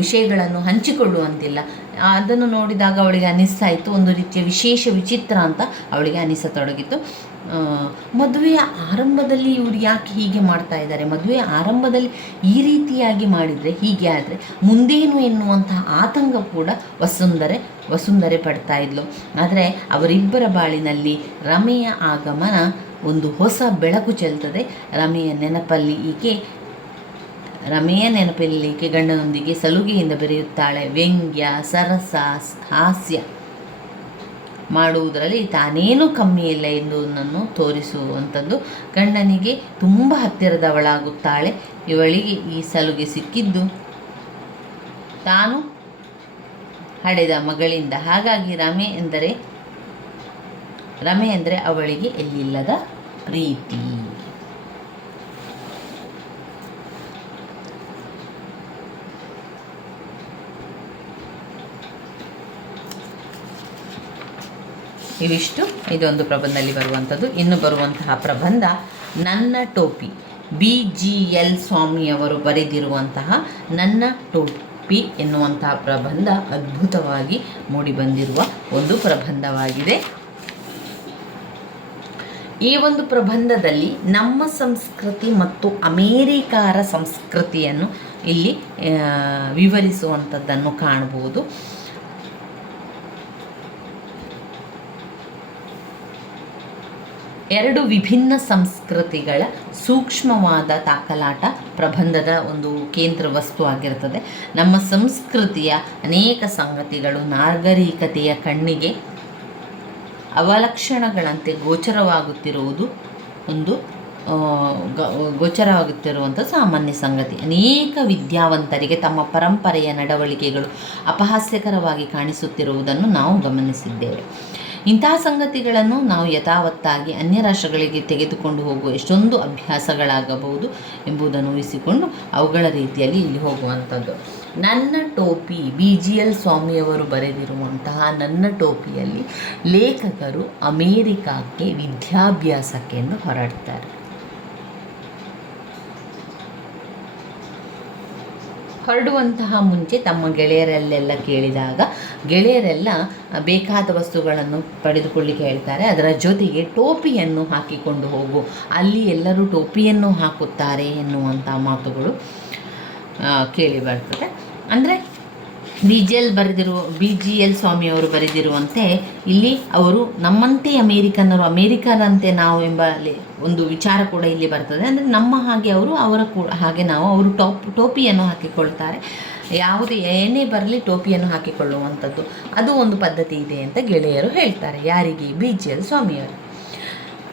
ವಿಷಯಗಳನ್ನು ಹಂಚಿಕೊಳ್ಳುವಂತಿಲ್ಲ. ಅದನ್ನು ನೋಡಿದಾಗ ಅವಳಿಗೆ ಅನ್ನಿಸ್ತಾಯಿತ್ತು, ಒಂದು ರೀತಿಯ ವಿಚಿತ್ರ ಅಂತ ಅವಳಿಗೆ ಅನಿಸತೊಡಗಿತ್ತು. ಮದುವೆಯ ಆರಂಭದಲ್ಲಿ ಇವರು ಯಾಕೆ ಹೀಗೆ ಮಾಡ್ತಾ ಇದ್ದಾರೆ, ಮದುವೆಯ ಆರಂಭದಲ್ಲಿ ಈ ರೀತಿಯಾಗಿ ಮಾಡಿದರೆ ಹೀಗೆ ಆದರೆ ಮುಂದೇನು ಎನ್ನುವಂತಹ ಆತಂಕ ಕೂಡ ವಸುಂಧರೆ ಪಡ್ತಾ ಇದ್ಲು. ಆದರೆ ಅವರಿಬ್ಬರ ಬಾಳಿನಲ್ಲಿ ರಮೆಯ ಆಗಮನ ಒಂದು ಹೊಸ ಬೆಳಕು ಚೆಲ್ತದೆ. ರಮೆಯ ನೆನಪಲ್ಲಿ ಈಕೆ ಗಂಡನೊಂದಿಗೆ ಸಲುಗೆಯಿಂದ ಬೆರೆಯುತ್ತಾಳೆ. ವ್ಯಂಗ್ಯ, ಸರಸ, ಹಾಸ್ಯ ಮಾಡುವುದರಲ್ಲಿ ತಾನೇನೂ ಕಮ್ಮಿ ಇಲ್ಲ ಎನ್ನುವುದನ್ನು ತೋರಿಸುವಂಥದ್ದು. ಗಂಡನಿಗೆ ತುಂಬ ಹತ್ತಿರದವಳಾಗುತ್ತಾಳೆ. ಇವಳಿಗೆ ಈ ಸಲುಗೆ ಸಿಕ್ಕಿದ್ದು ತಾನು ಹಡೆದ ಮಗಳಿಂದ. ಹಾಗಾಗಿ ರಮೆ ಎಂದರೆ ಅವಳಿಗೆ ಎಲ್ಲಿಲ್ಲದ ಪ್ರೀತಿ. ಇವಿಷ್ಟು ಇದೊಂದು ಪ್ರಬಂಧದಲ್ಲಿ ಬರುವಂಥದ್ದು. ಇನ್ನು ಬರುವಂತಹ ಪ್ರಬಂಧ ನನ್ನ ಟೋಪಿ, BGL ಸ್ವಾಮಿಯವರು ಬರೆದಿರುವಂತಹ ನನ್ನ ಟೋಪಿ ಎನ್ನುವಂತಹ ಪ್ರಬಂಧ ಅದ್ಭುತವಾಗಿ ಮೂಡಿಬಂದಿರುವ ಒಂದು ಪ್ರಬಂಧವಾಗಿದೆ. ಈ ಒಂದು ಪ್ರಬಂಧದಲ್ಲಿ ನಮ್ಮ ಸಂಸ್ಕೃತಿ ಮತ್ತು ಅಮೇರಿಕಾರ ಸಂಸ್ಕೃತಿಯನ್ನು ಇಲ್ಲಿ ವಿವರಿಸುವಂಥದ್ದನ್ನು ಕಾಣಬಹುದು. ಎರಡು ವಿಭಿನ್ನ ಸಂಸ್ಕೃತಿಗಳ ಸೂಕ್ಷ್ಮವಾದ ತಾಕಲಾಟ ಪ್ರಬಂಧದ ಒಂದು ಕೇಂದ್ರ ವಸ್ತು ಆಗಿರುತ್ತದೆ. ನಮ್ಮ ಸಂಸ್ಕೃತಿಯ ಅನೇಕ ಸಂಗತಿಗಳು ನಾಗರಿಕತೆಯ ಕಣ್ಣಿಗೆ ಅವಲಕ್ಷಣಗಳಂತೆ ಗೋಚರವಾಗುತ್ತಿರುವಂಥ ಸಾಮಾನ್ಯ ಸಂಗತಿ. ಅನೇಕ ವಿದ್ಯಾವಂತರಿಗೆ ತಮ್ಮ ಪರಂಪರೆಯ ನಡವಳಿಕೆಗಳು ಅಪಹಾಸ್ಯಕರವಾಗಿ ಕಾಣಿಸುತ್ತಿರುವುದನ್ನು ನಾವು ಗಮನಿಸಿದ್ದೇವೆ. ಇಂತಹ ಸಂಗತಿಗಳನ್ನು ನಾವು ಯಥಾವತ್ತಾಗಿ ಅನ್ಯ ರಾಷ್ಟ್ರಗಳಿಗೆ ತೆಗೆದುಕೊಂಡು ಹೋಗುವ ಎಷ್ಟೊಂದು ಅಭ್ಯಾಸಗಳಾಗಬಹುದು ಎಂಬುದನ್ನು ಊಹಿಸಿಕೊಂಡು ಅವುಗಳ ರೀತಿಯಲ್ಲಿ ಇಲ್ಲಿ ಹೋಗುವಂಥದ್ದು. ನನ್ನ ಟೋಪಿ, BGL ಸ್ವಾಮಿಯವರು ಬರೆದಿರುವಂತಹ ನನ್ನ ಟೋಪಿಯಲ್ಲಿ ಲೇಖಕರು ಅಮೇರಿಕಕ್ಕೆ ವಿದ್ಯಾಭ್ಯಾಸಕ್ಕೆಂದು ಹೊರಡ್ತಾರೆ. ಹೊರಡುವಂತಹ ಮುಂಚೆ ತಮ್ಮ ಗೆಳೆಯರಲ್ಲೆಲ್ಲ ಕೇಳಿದಾಗ ಗೆಳೆಯರೆಲ್ಲ ಬೇಕಾದ ವಸ್ತುಗಳನ್ನು ಪಡೆದುಕೊಳ್ಳಿಕ್ಕೆ ಹೇಳ್ತಾರೆ. ಅದರ ಜೊತೆಗೆ ಟೋಪಿಯನ್ನು ಹಾಕಿಕೊಂಡು ಹೋಗು, ಅಲ್ಲಿ ಎಲ್ಲರೂ ಟೋಪಿಯನ್ನು ಹಾಕುತ್ತಾರೆ ಎನ್ನುವಂಥ ಮಾತುಗಳು ಕೇಳಿ ಬರ್ತದೆ. ಅಂದರೆ BGL ಸ್ವಾಮಿಯವರು ಬರೆದಿರುವಂತೆ ಇಲ್ಲಿ ಅವರು ನಮ್ಮಂತೆ ಅಮೇರಿಕನಂತೆ ನಾವು ಎಂಬ ಒಂದು ವಿಚಾರ ಕೂಡ ಇಲ್ಲಿ ಬರ್ತದೆ. ಅಂದರೆ ನಮ್ಮ ಹಾಗೆ ಅವರ ಹಾಗೆ ನಾವು ಅವರು ಟೋಪಿಯನ್ನು ಹಾಕಿಕೊಳ್ತಾರೆ. ಯಾವುದೇ ಏನೇ ಬರಲಿ ಟೋಪಿಯನ್ನು ಹಾಕಿಕೊಳ್ಳುವಂಥದ್ದು ಅದು ಒಂದು ಪದ್ಧತಿ ಇದೆ ಅಂತ ಗೆಳೆಯರು ಹೇಳ್ತಾರೆ. ಯಾರಿಗೆ? BGL ಸ್ವಾಮಿಯವರು.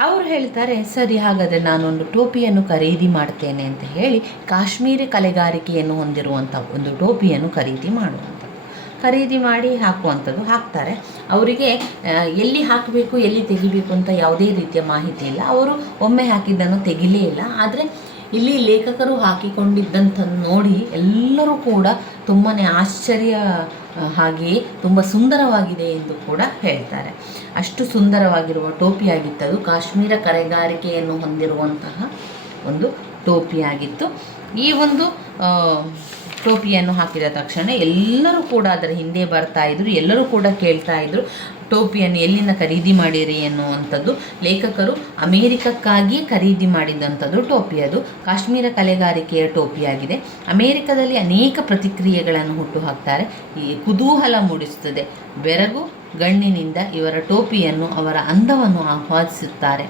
ಅವರು ಹೇಳ್ತಾರೆ, ಸರಿ ಹಾಗಾದರೆ ನಾನೊಂದು ಟೋಪಿಯನ್ನು ಖರೀದಿ ಮಾಡ್ತೇನೆ ಅಂತ ಹೇಳಿ ಕಾಶ್ಮೀರಿ ಕಲೆಗಾರಿಕೆಯನ್ನು ಹೊಂದಿರುವಂಥ ಒಂದು ಟೋಪಿಯನ್ನು ಖರೀದಿ ಮಾಡಿ ಹಾಕುವಂಥದ್ದು ಹಾಕ್ತಾರೆ. ಅವರಿಗೆ ಎಲ್ಲಿ ಹಾಕಬೇಕು ಎಲ್ಲಿ ತೆಗಿಬೇಕು ಅಂತ ಯಾವುದೇ ರೀತಿಯ ಮಾಹಿತಿ ಇಲ್ಲ. ಅವರು ಒಮ್ಮೆ ಹಾಕಿದ್ದನ್ನು ತೆಗಿಲೇ ಇಲ್ಲ. ಆದರೆ ಇಲ್ಲಿ ಲೇಖಕರು ಹಾಕಿಕೊಂಡಿದ್ದಂಥದ್ದು ನೋಡಿ ಎಲ್ಲರೂ ಕೂಡ ತುಂಬಾ ಆಶ್ಚರ್ಯ, ಹಾಗೆಯೇ ತುಂಬ ಸುಂದರವಾಗಿದೆ ಎಂದು ಕೂಡ ಹೇಳ್ತಾರೆ. ಅಷ್ಟು ಸುಂದರವಾಗಿರುವ ಟೋಪಿಯಾಗಿತ್ತದು. ಕಾಶ್ಮೀರ ಕಲೆಗಾರಿಕೆಯನ್ನು ಹೊಂದಿರುವಂತಹ ಒಂದು ಟೋಪಿಯಾಗಿತ್ತು. ಈ ಒಂದು ಟೋಪಿಯನ್ನು ಹಾಕಿದ ತಕ್ಷಣ ಎಲ್ಲರೂ ಕೂಡ ಅದರ ಹಿಂದೆ ಬರ್ತಾಯಿದ್ರು. ಎಲ್ಲರೂ ಕೂಡ ಕೇಳ್ತಾಯಿದ್ರು ಟೋಪಿಯನ್ನು ಎಲ್ಲಿಂದ ಖರೀದಿ ಮಾಡಿರಿ ಎನ್ನುವಂಥದ್ದು. ಲೇಖಕರು ಅಮೇರಿಕಕ್ಕಾಗಿಯೇ ಖರೀದಿ ಮಾಡಿದಂಥದ್ದು ಟೋಪಿ. ಅದು ಕಾಶ್ಮೀರ ಕಲೆಗಾರಿಕೆಯ ಟೋಪಿಯಾಗಿದೆ. ಅಮೇರಿಕದಲ್ಲಿ ಅನೇಕ ಪ್ರತಿಕ್ರಿಯೆಗಳನ್ನು ಹುಟ್ಟುಹಾಕ್ತಾರೆ. ಈ ಕುತೂಹಲ ಮೂಡಿಸುತ್ತದೆ. ಬೆರಗು ಗಣ್ಣಿನಿಂದ ಇವರ ಟೋಪಿಯನ್ನು, ಅವರ ಅಂದವನ್ನು ಆಹ್ವಾನಿಸುತ್ತಾರೆ.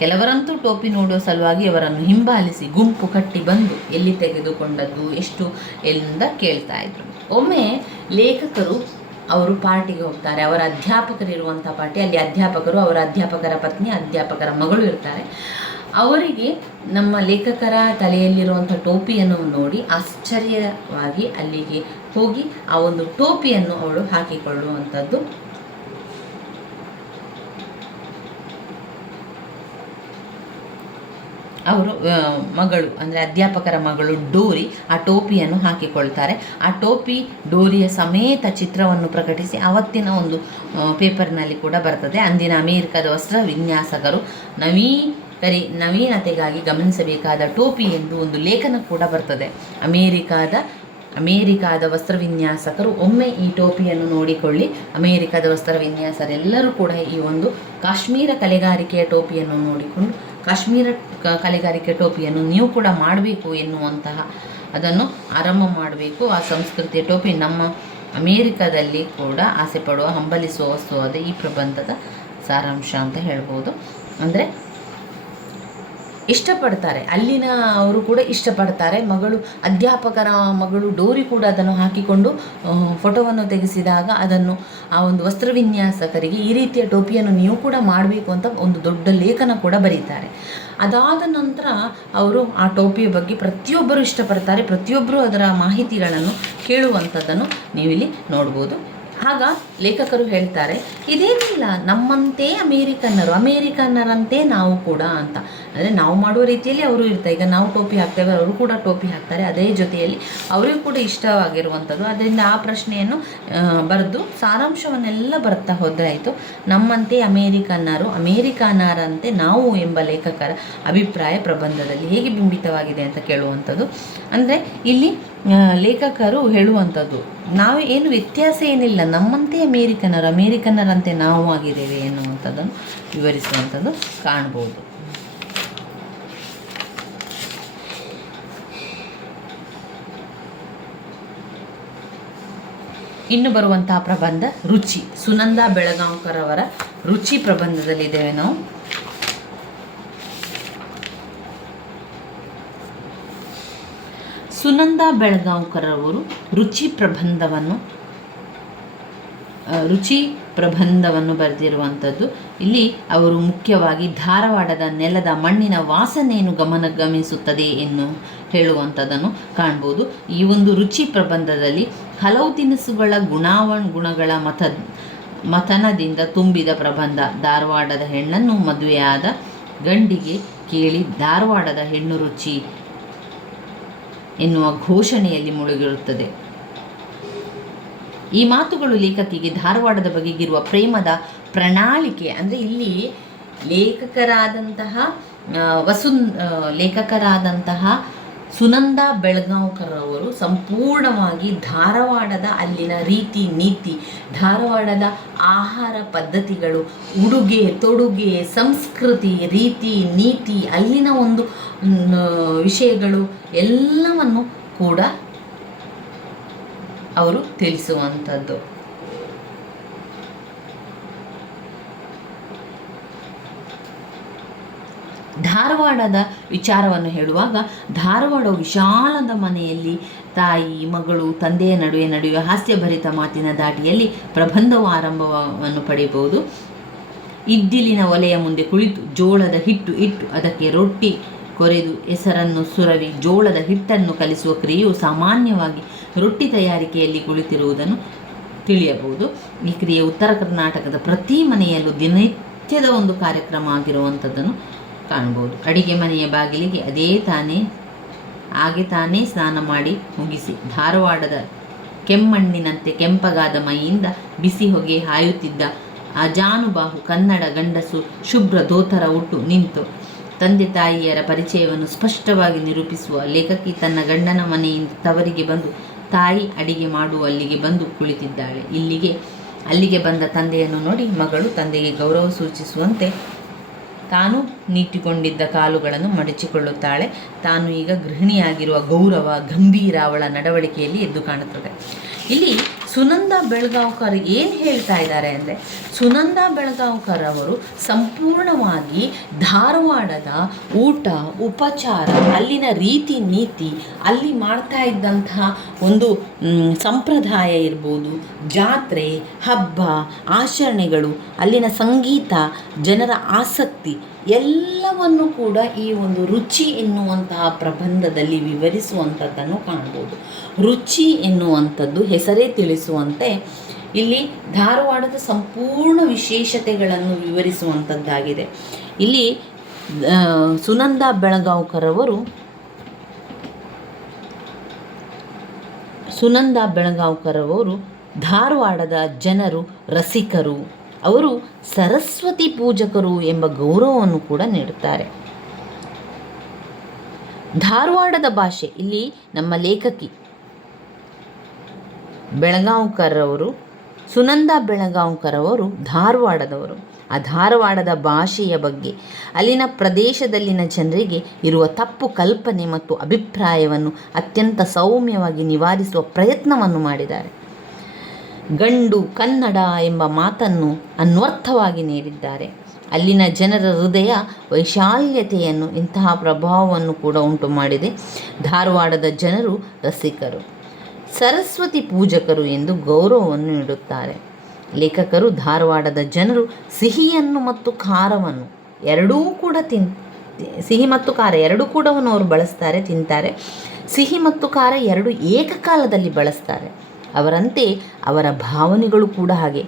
ಕೆಲವರಂತೂ ಟೋಪಿ ನೋಡುವ ಸಲುವಾಗಿ ಅವರನ್ನು ಹಿಂಬಾಲಿಸಿ ಗುಂಪು ಕಟ್ಟಿ ಬಂದು ಎಲ್ಲಿ ತೆಗೆದುಕೊಂಡದ್ದು ಎಷ್ಟು ಎಂದ ಕೇಳ್ತಾ ಇದ್ರು. ಒಮ್ಮೆ ಲೇಖಕರು ಅವರು ಪಾರ್ಟಿಗೆ ಹೋಗ್ತಾರೆ. ಅವರ ಅಧ್ಯಾಪಕರಿರುವಂಥ ಪಾರ್ಟಿ. ಅಲ್ಲಿ ಅಧ್ಯಾಪಕರು, ಅವರ ಅಧ್ಯಾಪಕರ ಪತ್ನಿ, ಅಧ್ಯಾಪಕರ ಮಗಳು ಇರ್ತಾರೆ. ಅವರಿಗೆ ನಮ್ಮ ಲೇಖಕರ ತಲೆಯಲ್ಲಿರುವಂಥ ಟೋಪಿಯನ್ನು ನೋಡಿ ಆಶ್ಚರ್ಯವಾಗಿ ಅಲ್ಲಿಗೆ ಹೋಗಿ ಆ ಒಂದು ಟೋಪಿಯನ್ನು ಅವಳು ಹಾಕಿಕೊಳ್ಳುವಂಥದ್ದು. ಅವರು ಮಗಳು ಅಂದರೆ ಅಧ್ಯಾಪಕರ ಮಗಳು ಡೋರಿ ಆ ಟೋಪಿಯನ್ನು ಹಾಕಿಕೊಳ್ತಾರೆ. ಆ ಟೋಪಿ ಡೋರಿಯ ಸಮೇತ ಚಿತ್ರವನ್ನು ಪ್ರಕಟಿಸಿ ಆವತ್ತಿನ ಒಂದು ಪೇಪರ್ನಲ್ಲಿ ಕೂಡ ಬರ್ತದೆ. ಅಂದಿನ ಅಮೇರಿಕದ ವಸ್ತ್ರ ವಿನ್ಯಾಸಕರು ನವೀನತೆಗಾಗಿ ಗಮನಿಸಬೇಕಾದ ಟೋಪಿ ಎಂದು ಒಂದು ಲೇಖನ ಕೂಡ ಬರ್ತದೆ. ಅಮೇರಿಕಾದ ವಸ್ತ್ರವಿನ್ಯಾಸಕರು ಒಮ್ಮೆ ಈ ಟೋಪಿಯನ್ನು ನೋಡಿಕೊಳ್ಳಿ. ಅಮೇರಿಕದ ವಸ್ತ್ರವಿನ್ಯಾಸರೆಲ್ಲರೂ ಕೂಡ ಈ ಒಂದು ಕಾಶ್ಮೀರ ಕಲೆಗಾರಿಕೆಯ ಟೋಪಿಯನ್ನು ನೋಡಿಕೊಂಡು ಕಾಶ್ಮೀರ ಕಲೆಗಾರಿಕೆ ಟೋಪಿಯನ್ನು ನೀವು ಕೂಡ ಮಾಡಬೇಕು ಎನ್ನುವಂತಹ ಅದನ್ನು ಆರಂಭ ಮಾಡಬೇಕು. ಆ ಸಂಸ್ಕೃತಿಯ ಟೋಪಿ ನಮ್ಮ ಅಮೇರಿಕದಲ್ಲಿ ಕೂಡ ಆಸೆ ಪಡುವ ಹಂಬಲಿಸುವ ವಸ್ತುವಾದ ಈ ಪ್ರಬಂಧದ ಸಾರಾಂಶ ಅಂತ ಹೇಳ್ಬೋದು. ಅಂದರೆ ಇಷ್ಟಪಡ್ತಾರೆ, ಅಲ್ಲಿನ ಅವರು ಕೂಡ ಇಷ್ಟಪಡ್ತಾರೆ. ಅಧ್ಯಾಪಕರ ಮಗಳು ಡೋರಿ ಕೂಡ ಅದನ್ನು ಹಾಕಿಕೊಂಡು ಫೋಟೋವನ್ನು ತೆಗೆಸಿದಾಗ ಅದನ್ನು ಆ ಒಂದು ವಸ್ತ್ರವಿನ್ಯಾಸಕರಿಗೆ ಈ ರೀತಿಯ ಟೋಪಿಯನ್ನು ನೀವು ಕೂಡ ಮಾಡಬೇಕು ಅಂತ ಒಂದು ದೊಡ್ಡ ಲೇಖನ ಕೂಡ ಬರೀತಾರೆ. ಅದಾದ ನಂತರ ಅವರು ಆ ಟೋಪಿಯ ಬಗ್ಗೆ ಪ್ರತಿಯೊಬ್ಬರು ಇಷ್ಟಪಡ್ತಾರೆ. ಪ್ರತಿಯೊಬ್ಬರು ಅದರ ಮಾಹಿತಿಗಳನ್ನು ಕೇಳುವಂಥದ್ದನ್ನು ನೀವಿಲ್ಲಿ ನೋಡ್ಬೋದು. ಆಗ ಲೇಖಕರು ಹೇಳ್ತಾರೆ, ಇದೇನಿಲ್ಲ, ನಮ್ಮಂತೆ ಅಮೇರಿಕನ್ನರಂತೆ ನಾವು ಕೂಡ ಅಂತ. ಅಂದರೆ ನಾವು ಮಾಡುವ ರೀತಿಯಲ್ಲಿ ಅವರು ಇರ್ತಾರೆ. ಈಗ ನಾವು ಟೋಪಿ ಹಾಕ್ತೇವೆ, ಅವರು ಕೂಡ ಟೋಪಿ ಹಾಕ್ತಾರೆ. ಅದೇ ಜೊತೆಯಲ್ಲಿ ಅವರಿಗೂ ಕೂಡ ಇಷ್ಟವಾಗಿರುವಂಥದ್ದು. ಅದರಿಂದ ಆ ಪ್ರಶ್ನೆಯನ್ನು ಬರೆದು ಸಾರಾಂಶವನ್ನೆಲ್ಲ ಬರ್ತಾ ಹೋದರೆ ಆಯಿತು. ನಮ್ಮಂತೆ ಅಮೇರಿಕನ್ನರಂತೆ ನಾವು ಎಂಬ ಲೇಖಕರ ಅಭಿಪ್ರಾಯ ಪ್ರಬಂಧದಲ್ಲಿ ಹೇಗೆ ಬಿಂಬಿತವಾಗಿದೆ ಅಂತ ಕೇಳುವಂಥದ್ದು. ಅಂದರೆ ಇಲ್ಲಿ ಲೇಖಕರು ಹೇಳುವಂಥದ್ದು, ನಾವು ಏನು ವ್ಯತ್ಯಾಸ ಏನಿಲ್ಲ, ನಮ್ಮಂತೆ ಅಮೇರಿಕನ್ನರಂತೆ ನಾವು ಆಗಿದ್ದೇವೆ ಎನ್ನುವಂಥದ್ದನ್ನು ವಿವರಿಸುವಂಥದ್ದು ಕಾಣ್ಬೋದು. ಇನ್ನು ಬರುವಂತಹ ಪ್ರಬಂಧ ರುಚಿ, ಸುನಂದಾ ಬೆಳಗಾಂವ್ಕರ್ ಅವರ ರುಚಿ ಪ್ರಬಂಧದಲ್ಲಿದ್ದೇವೆ ನಾವು. ಸುನಂದಾ ಬೆಳಗಾಂವ್ಕರ್ ಅವರು ರುಚಿ ಪ್ರಬಂಧವನ್ನು ಬರೆದಿರುವಂಥದ್ದು. ಇಲ್ಲಿ ಅವರು ಮುಖ್ಯವಾಗಿ ಧಾರವಾಡದ ನೆಲದ ಮಣ್ಣಿನ ವಾಸನೆಯನ್ನು ಗಮನಿಸುತ್ತದೆ ಎಂದು ಹೇಳುವಂಥದ್ದನ್ನು ಕಾಣ್ಬೋದು. ಈ ಒಂದು ರುಚಿ ಪ್ರಬಂಧದಲ್ಲಿ ಹಲವು ತಿನಿಸುಗಳ ಗುಣಗಳ ಮಥನದಿಂದ ತುಂಬಿದ ಪ್ರಬಂಧ. ಧಾರವಾಡದ ಹೆಣ್ಣನ್ನು ಮದುವೆಯಾದ ಗಂಡಿಗೆ ಕೇಳಿ ಧಾರವಾಡದ ಹೆಣ್ಣು ರುಚಿ ಎನ್ನುವ ಘೋಷಣೆಯಲ್ಲಿ ಮುಳುಗಿರುತ್ತದೆ. ಈ ಮಾತುಗಳು ಲೇಖಕಿಗೆ ಧಾರವಾಡದ ಬಗೆಗಿರುವ ಪ್ರೇಮದ ಪ್ರಣಾಳಿಕೆ. ಅಂದರೆ ಇಲ್ಲಿ ಲೇಖಕರಾದಂತಹ ಸುನಂದಾ ಬೆಳಗಾಂವ್ಕರ್ ಅವರು ಸಂಪೂರ್ಣವಾಗಿ ಧಾರವಾಡದ ಅಲ್ಲಿನ ರೀತಿ ನೀತಿ, ಧಾರವಾಡದ ಆಹಾರ ಪದ್ಧತಿಗಳು, ಉಡುಗೆ ತೊಡುಗೆ, ಸಂಸ್ಕೃತಿ, ರೀತಿ ನೀತಿ, ಅಲ್ಲಿನ ಒಂದು ವಿಷಯಗಳು ಎಲ್ಲವನ್ನು ಕೂಡ ಅವರು ತಿಳಿಸುವಂಥದ್ದು. ಧಾರವಾಡದ ವಿಚಾರವನ್ನು ಹೇಳುವಾಗ, ಧಾರವಾಡವು ವಿಶಾಲದ ಮನೆಯಲ್ಲಿ ತಾಯಿ ಮಗಳು ತಂದೆಯ ನಡುವೆ ಹಾಸ್ಯಭರಿತ ಮಾತಿನ ದಾಟಿಯಲ್ಲಿ ಪ್ರಬಂಧವು ಆರಂಭವನ್ನು ಪಡೆಯಬಹುದು. ಇದ್ದಿಲಿನ ಒಲೆಯ ಮುಂದೆ ಕುಳಿತು ಜೋಳದ ಹಿಟ್ಟು ಇಟ್ಟು ಅದಕ್ಕೆ ರೊಟ್ಟಿ ಕೊರೆದು ಹೆಸರನ್ನು ಸುರವಿ ಜೋಳದ ಹಿಟ್ಟನ್ನು ಕಲಿಸುವ ಕ್ರಿಯೆಯು ಸಾಮಾನ್ಯವಾಗಿ ರೊಟ್ಟಿ ತಯಾರಿಕೆಯಲ್ಲಿ ಕುಳಿತಿರುವುದನ್ನು ತಿಳಿಯಬಹುದು. ಈ ಕ್ರಿಯೆ ಉತ್ತರ ಕರ್ನಾಟಕದ ಪ್ರತಿ ಮನೆಯಲ್ಲೂ ದಿನನಿತ್ಯದ ಒಂದು ಕಾರ್ಯಕ್ರಮ ಆಗಿರುವಂಥದ್ದನ್ನು ಕಾಣ್ಬೋದು. ಅಡಿಗೆ ಮನೆಯ ಬಾಗಿಲಿಗೆ ತಾನೇ ಸ್ನಾನ ಮಾಡಿ ಮುಗಿಸಿ ಧಾರವಾಡದ ಕೆಮ್ಮಣ್ಣಿನಂತೆ ಕೆಂಪಗಾದ ಮೈಯಿಂದ ಬಿಸಿ ಹೊಗೆ ಹಾಯುತ್ತಿದ್ದ ಅಜಾನುಬಾಹು ಕನ್ನಡ ಗಂಡಸು ಶುಭ್ರ ಧೋತರ ಉಟ್ಟು ನಿಂತು ತಂದೆ ತಾಯಿಯರ ಪರಿಚಯವನ್ನು ಸ್ಪಷ್ಟವಾಗಿ ನಿರೂಪಿಸುವ ಲೇಖಕಿ ತನ್ನ ಗಂಡನ ಮನೆಯಿಂದ ತವರಿಗೆ ಬಂದು ತಾಯಿ ಅಡಿಗೆ ಮಾಡುವಲ್ಲಿಗೆ ಬಂದು ಕುಳಿತಿದ್ದಾಳೆ. ಅಲ್ಲಿಗೆ ಬಂದ ತಂದೆಯನ್ನು ನೋಡಿ ಮಗಳು ತಂದೆಗೆ ಗೌರವ ಸೂಚಿಸುವಂತೆ ತಾನು ನೀಟಿಕೊಂಡಿದ್ದ ಕಾಲುಗಳನ್ನು ಮಡಚಿಕೊಳ್ಳುತ್ತಾಳೆ. ತಾನು ಈಗ ಗೃಹಿಣಿಯಾಗಿರುವ ಗೌರವ ಗಂಭೀರ ಅವಳ ನಡವಳಿಕೆಯಲ್ಲಿ ಎದ್ದು ಕಾಣುತ್ತದೆ. ಇಲ್ಲಿ ಸುನಂದಾ ಬೆಳಗಾಂವ್ಕರ್ ಏನು ಹೇಳ್ತಾ ಇದ್ದಾರೆ ಅಂದರೆ, ಸುನಂದಾ ಬೆಳಗಾಂವ್ಕರ್ ಅವರು ಸಂಪೂರ್ಣವಾಗಿ ಧಾರವಾಡದ ಊಟ ಉಪಚಾರ, ಅಲ್ಲಿನ ರೀತಿ ನೀತಿ, ಅಲ್ಲಿ ಮಾಡ್ತಾ ಇದ್ದಂತಹ ಒಂದು ಸಂಪ್ರದಾಯ ಇರ್ಬೋದು, ಜಾತ್ರೆ ಹಬ್ಬ ಆಚರಣೆಗಳು, ಅಲ್ಲಿನ ಸಂಗೀತ, ಜನರ ಆಸಕ್ತಿ ಎಲ್ಲವನ್ನು ಕೂಡ ಈ ಒಂದು ರುಚಿ ಎನ್ನುವಂತಹ ಪ್ರಬಂಧದಲ್ಲಿ ವಿವರಿಸುವಂಥದ್ದನ್ನು ಕಾಣ್ಬೋದು. ರುಚಿ ಎನ್ನುವಂಥದ್ದು ಹೆಸರೇ ತಿಳಿಸುವಂತೆ ಇಲ್ಲಿ ಧಾರವಾಡದ ಸಂಪೂರ್ಣ ವಿಶೇಷತೆಗಳನ್ನು ವಿವರಿಸುವಂಥದ್ದಾಗಿದೆ. ಇಲ್ಲಿ ಸುನಂದಾ ಬೆಳಗಾಂವ್ಕರ್ ಅವರು ಧಾರವಾಡದ ಜನರು ರಸಿಕರು, ಅವರು ಸರಸ್ವತಿ ಪೂಜಕರು ಎಂಬ ಗೌರವವನ್ನು ಕೂಡ ನೀಡುತ್ತಾರೆ. ಧಾರವಾಡದ ಭಾಷೆ, ಇಲ್ಲಿ ನಮ್ಮ ಲೇಖಕಿ ಸುನಂದಾ ಬೆಳಗಾಂವ್ಕರ್ ಅವರು ಧಾರವಾಡದವರು. ಆ ಧಾರವಾಡದ ಭಾಷೆಯ ಬಗ್ಗೆ, ಅಲ್ಲಿನ ಪ್ರದೇಶದಲ್ಲಿನ ಜನರಿಗೆ ಇರುವ ತಪ್ಪು ಕಲ್ಪನೆ ಮತ್ತು ಅಭಿಪ್ರಾಯವನ್ನು ಅತ್ಯಂತ ಸೌಮ್ಯವಾಗಿ ನಿವಾರಿಸುವ ಪ್ರಯತ್ನವನ್ನು ಮಾಡಿದ್ದಾರೆ. ಗಂಡು ಕನ್ನಡ ಎಂಬ ಮಾತನ್ನು ಅನ್ವರ್ಥವಾಗಿ ನೀಡಿದ್ದಾರೆ. ಅಲ್ಲಿನ ಜನರ ಹೃದಯ ವೈಶಾಲ್ಯತೆಯನ್ನು ಇಂತಹ ಪ್ರಭಾವವನ್ನು ಕೂಡ ಉಂಟು ಮಾಡಿದೆ. ಧಾರವಾಡದ ಜನರು ರಸಿಕರು, ಸರಸ್ವತಿ ಪೂಜಕರು ಎಂದು ಗೌರವವನ್ನು ನೀಡುತ್ತಾರೆ. ಲೇಖಕರು ಧಾರವಾಡದ ಜನರು ಸಿಹಿಯನ್ನು ಮತ್ತು ಖಾರವನ್ನು ಸಿಹಿ ಮತ್ತು ಖಾರ ಎರಡೂ ಕೂಡ ಅವರು ಬಳಸ್ತಾರೆ, ತಿಂತಾರೆ. ಸಿಹಿ ಮತ್ತು ಖಾರ ಎರಡು ಏಕಕಾಲದಲ್ಲಿ ಬಳಸ್ತಾರೆ. ಅವರಂತೆ ಅವರ ಭಾವನೆಗಳು ಕೂಡ ಹಾಗೆ.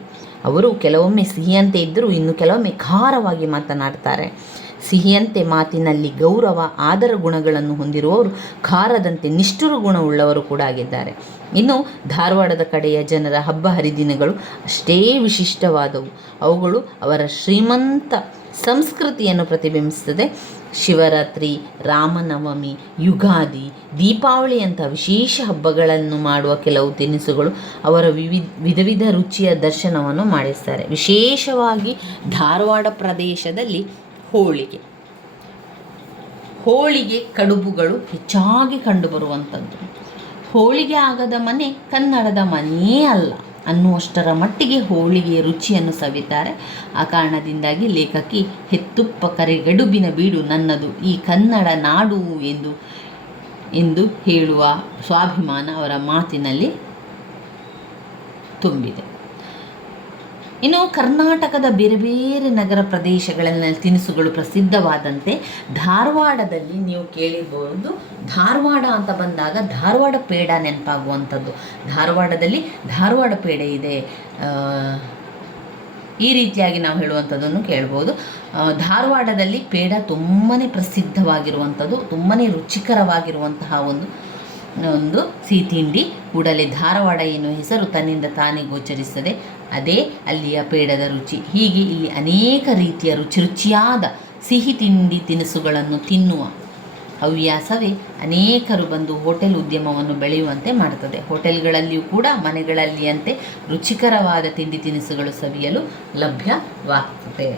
ಅವರು ಕೆಲವೊಮ್ಮೆ ಸಿಹಿಯಂತೆ ಇದ್ದರೂ ಇನ್ನು ಕೆಲವೊಮ್ಮೆ ಖಾರವಾಗಿ ಮಾತನಾಡ್ತಾರೆ. ಸಿಹಿಯಂತೆ ಮಾತಿನಲ್ಲಿ ಗೌರವ ಆದರ ಗುಣಗಳನ್ನು ಹೊಂದಿರುವವರು, ಖಾರದಂತೆ ನಿಷ್ಠುರ ಗುಣವುಳ್ಳವರು ಕೂಡ ಆಗಿದ್ದಾರೆ. ಇನ್ನು ಧಾರವಾಡದ ಕಡೆಯ ಜನರ ಹಬ್ಬ ಹರಿದಿನಗಳು ಅಷ್ಟೇ ವಿಶಿಷ್ಟವಾದವು. ಅವುಗಳು ಅವರ ಶ್ರೀಮಂತ ಸಂಸ್ಕೃತಿಯನ್ನು ಪ್ರತಿಬಿಂಬಿಸುತ್ತದೆ. ಶಿವರಾತ್ರಿ, ರಾಮನವಮಿ, ಯುಗಾದಿ, ದೀಪಾವಳಿಯಂಥ ವಿಶೇಷ ಹಬ್ಬಗಳನ್ನು ಮಾಡುವ ಕೆಲವು ತಿನಿಸುಗಳು ಅವರ ವಿಧ ವಿಧ ರುಚಿಯ ದರ್ಶನವನ್ನು ಮಾಡಿಸ್ತಾರೆ. ವಿಶೇಷವಾಗಿ ಧಾರವಾಡ ಪ್ರದೇಶದಲ್ಲಿ ಹೋಳಿಗೆ ಕಡುಬುಗಳು ಹೆಚ್ಚಾಗಿ ಕಂಡುಬರುವಂಥದ್ದು. ಹೋಳಿಗೆ ಆಗದ ಮನೆ ಕನ್ನಡದ ಮನೆಯೇ ಅಲ್ಲ ಅನ್ನುವಷ್ಟರ ಮಟ್ಟಿಗೆ ಹೋಳಿಗೆಯ ರುಚಿಯನ್ನು ಸವಿತಾರೆ. ಆ ಕಾರಣದಿಂದಾಗಿ ಲೇಖಕಿ ಹೆತ್ತುಪ್ಪ ಕರೆಗಡುಬಿನ ಬೀಡು ನನ್ನದು, ಈ ಕನ್ನಡ ನಾಡು ಎಂದು ಹೇಳುವ ಸ್ವಾಭಿಮಾನ ಅವರ ಮಾತಿನಲ್ಲಿ ತುಂಬಿದೆ. ಇನ್ನು ಕರ್ನಾಟಕದ ಬೇರೆ ಬೇರೆ ನಗರ ಪ್ರದೇಶಗಳಲ್ಲಿ ತಿನಿಸುಗಳು ಪ್ರಸಿದ್ಧವಾದಂತೆ ಧಾರವಾಡದಲ್ಲಿ ನೀವು ಕೇಳಿರ್ಬೋದು, ಧಾರವಾಡ ಅಂತ ಬಂದಾಗ ಧಾರವಾಡ ಪೇಡ ನೆನಪಾಗುವಂಥದ್ದು. ಧಾರವಾಡದಲ್ಲಿ ಧಾರವಾಡ ಪೇಡೆ ಇದೆ, ಈ ರೀತಿಯಾಗಿ ನಾವು ಹೇಳುವಂಥದ್ದನ್ನು ಕೇಳ್ಬೋದು. ಧಾರವಾಡದಲ್ಲಿ ಪೇಡ ತುಂಬಾ ಪ್ರಸಿದ್ಧವಾಗಿರುವಂಥದ್ದು, ತುಂಬಾ ರುಚಿಕರವಾಗಿರುವಂತಹ ಒಂದು ಸಿಹಿ ತಿಂಡಿ. ಕೂಡಲೇ ಧಾರವಾಡ ಎನ್ನುವ ಹೆಸರು ತನ್ನಿಂದ ತಾನೇ ಗೋಚರಿಸುತ್ತದೆ. ಅದೇ ಅಲ್ಲಿಯ ಪೇಡದ ರುಚಿ. ಹೀಗೆ ಇಲ್ಲಿ ಅನೇಕ ರೀತಿಯ ರುಚಿಯಾದ ಸಿಹಿ ತಿನಿಸುಗಳನ್ನು ತಿನ್ನುವ ಹವ್ಯಾಸವೇ ಅನೇಕರು ಬಂದು ಹೋಟೆಲ್ ಉದ್ಯಮವನ್ನು ಬೆಳೆಯುವಂತೆ ಮಾಡುತ್ತದೆ. ಹೋಟೆಲ್ಗಳಲ್ಲಿಯೂ ಕೂಡ ಮನೆಗಳಲ್ಲಿಯಂತೆ ರುಚಿಕರವಾದ ತಿಂಡಿ ತಿನಿಸುಗಳು ಸವಿಯಲು ಲಭ್ಯವಾಗ್ತದೆ.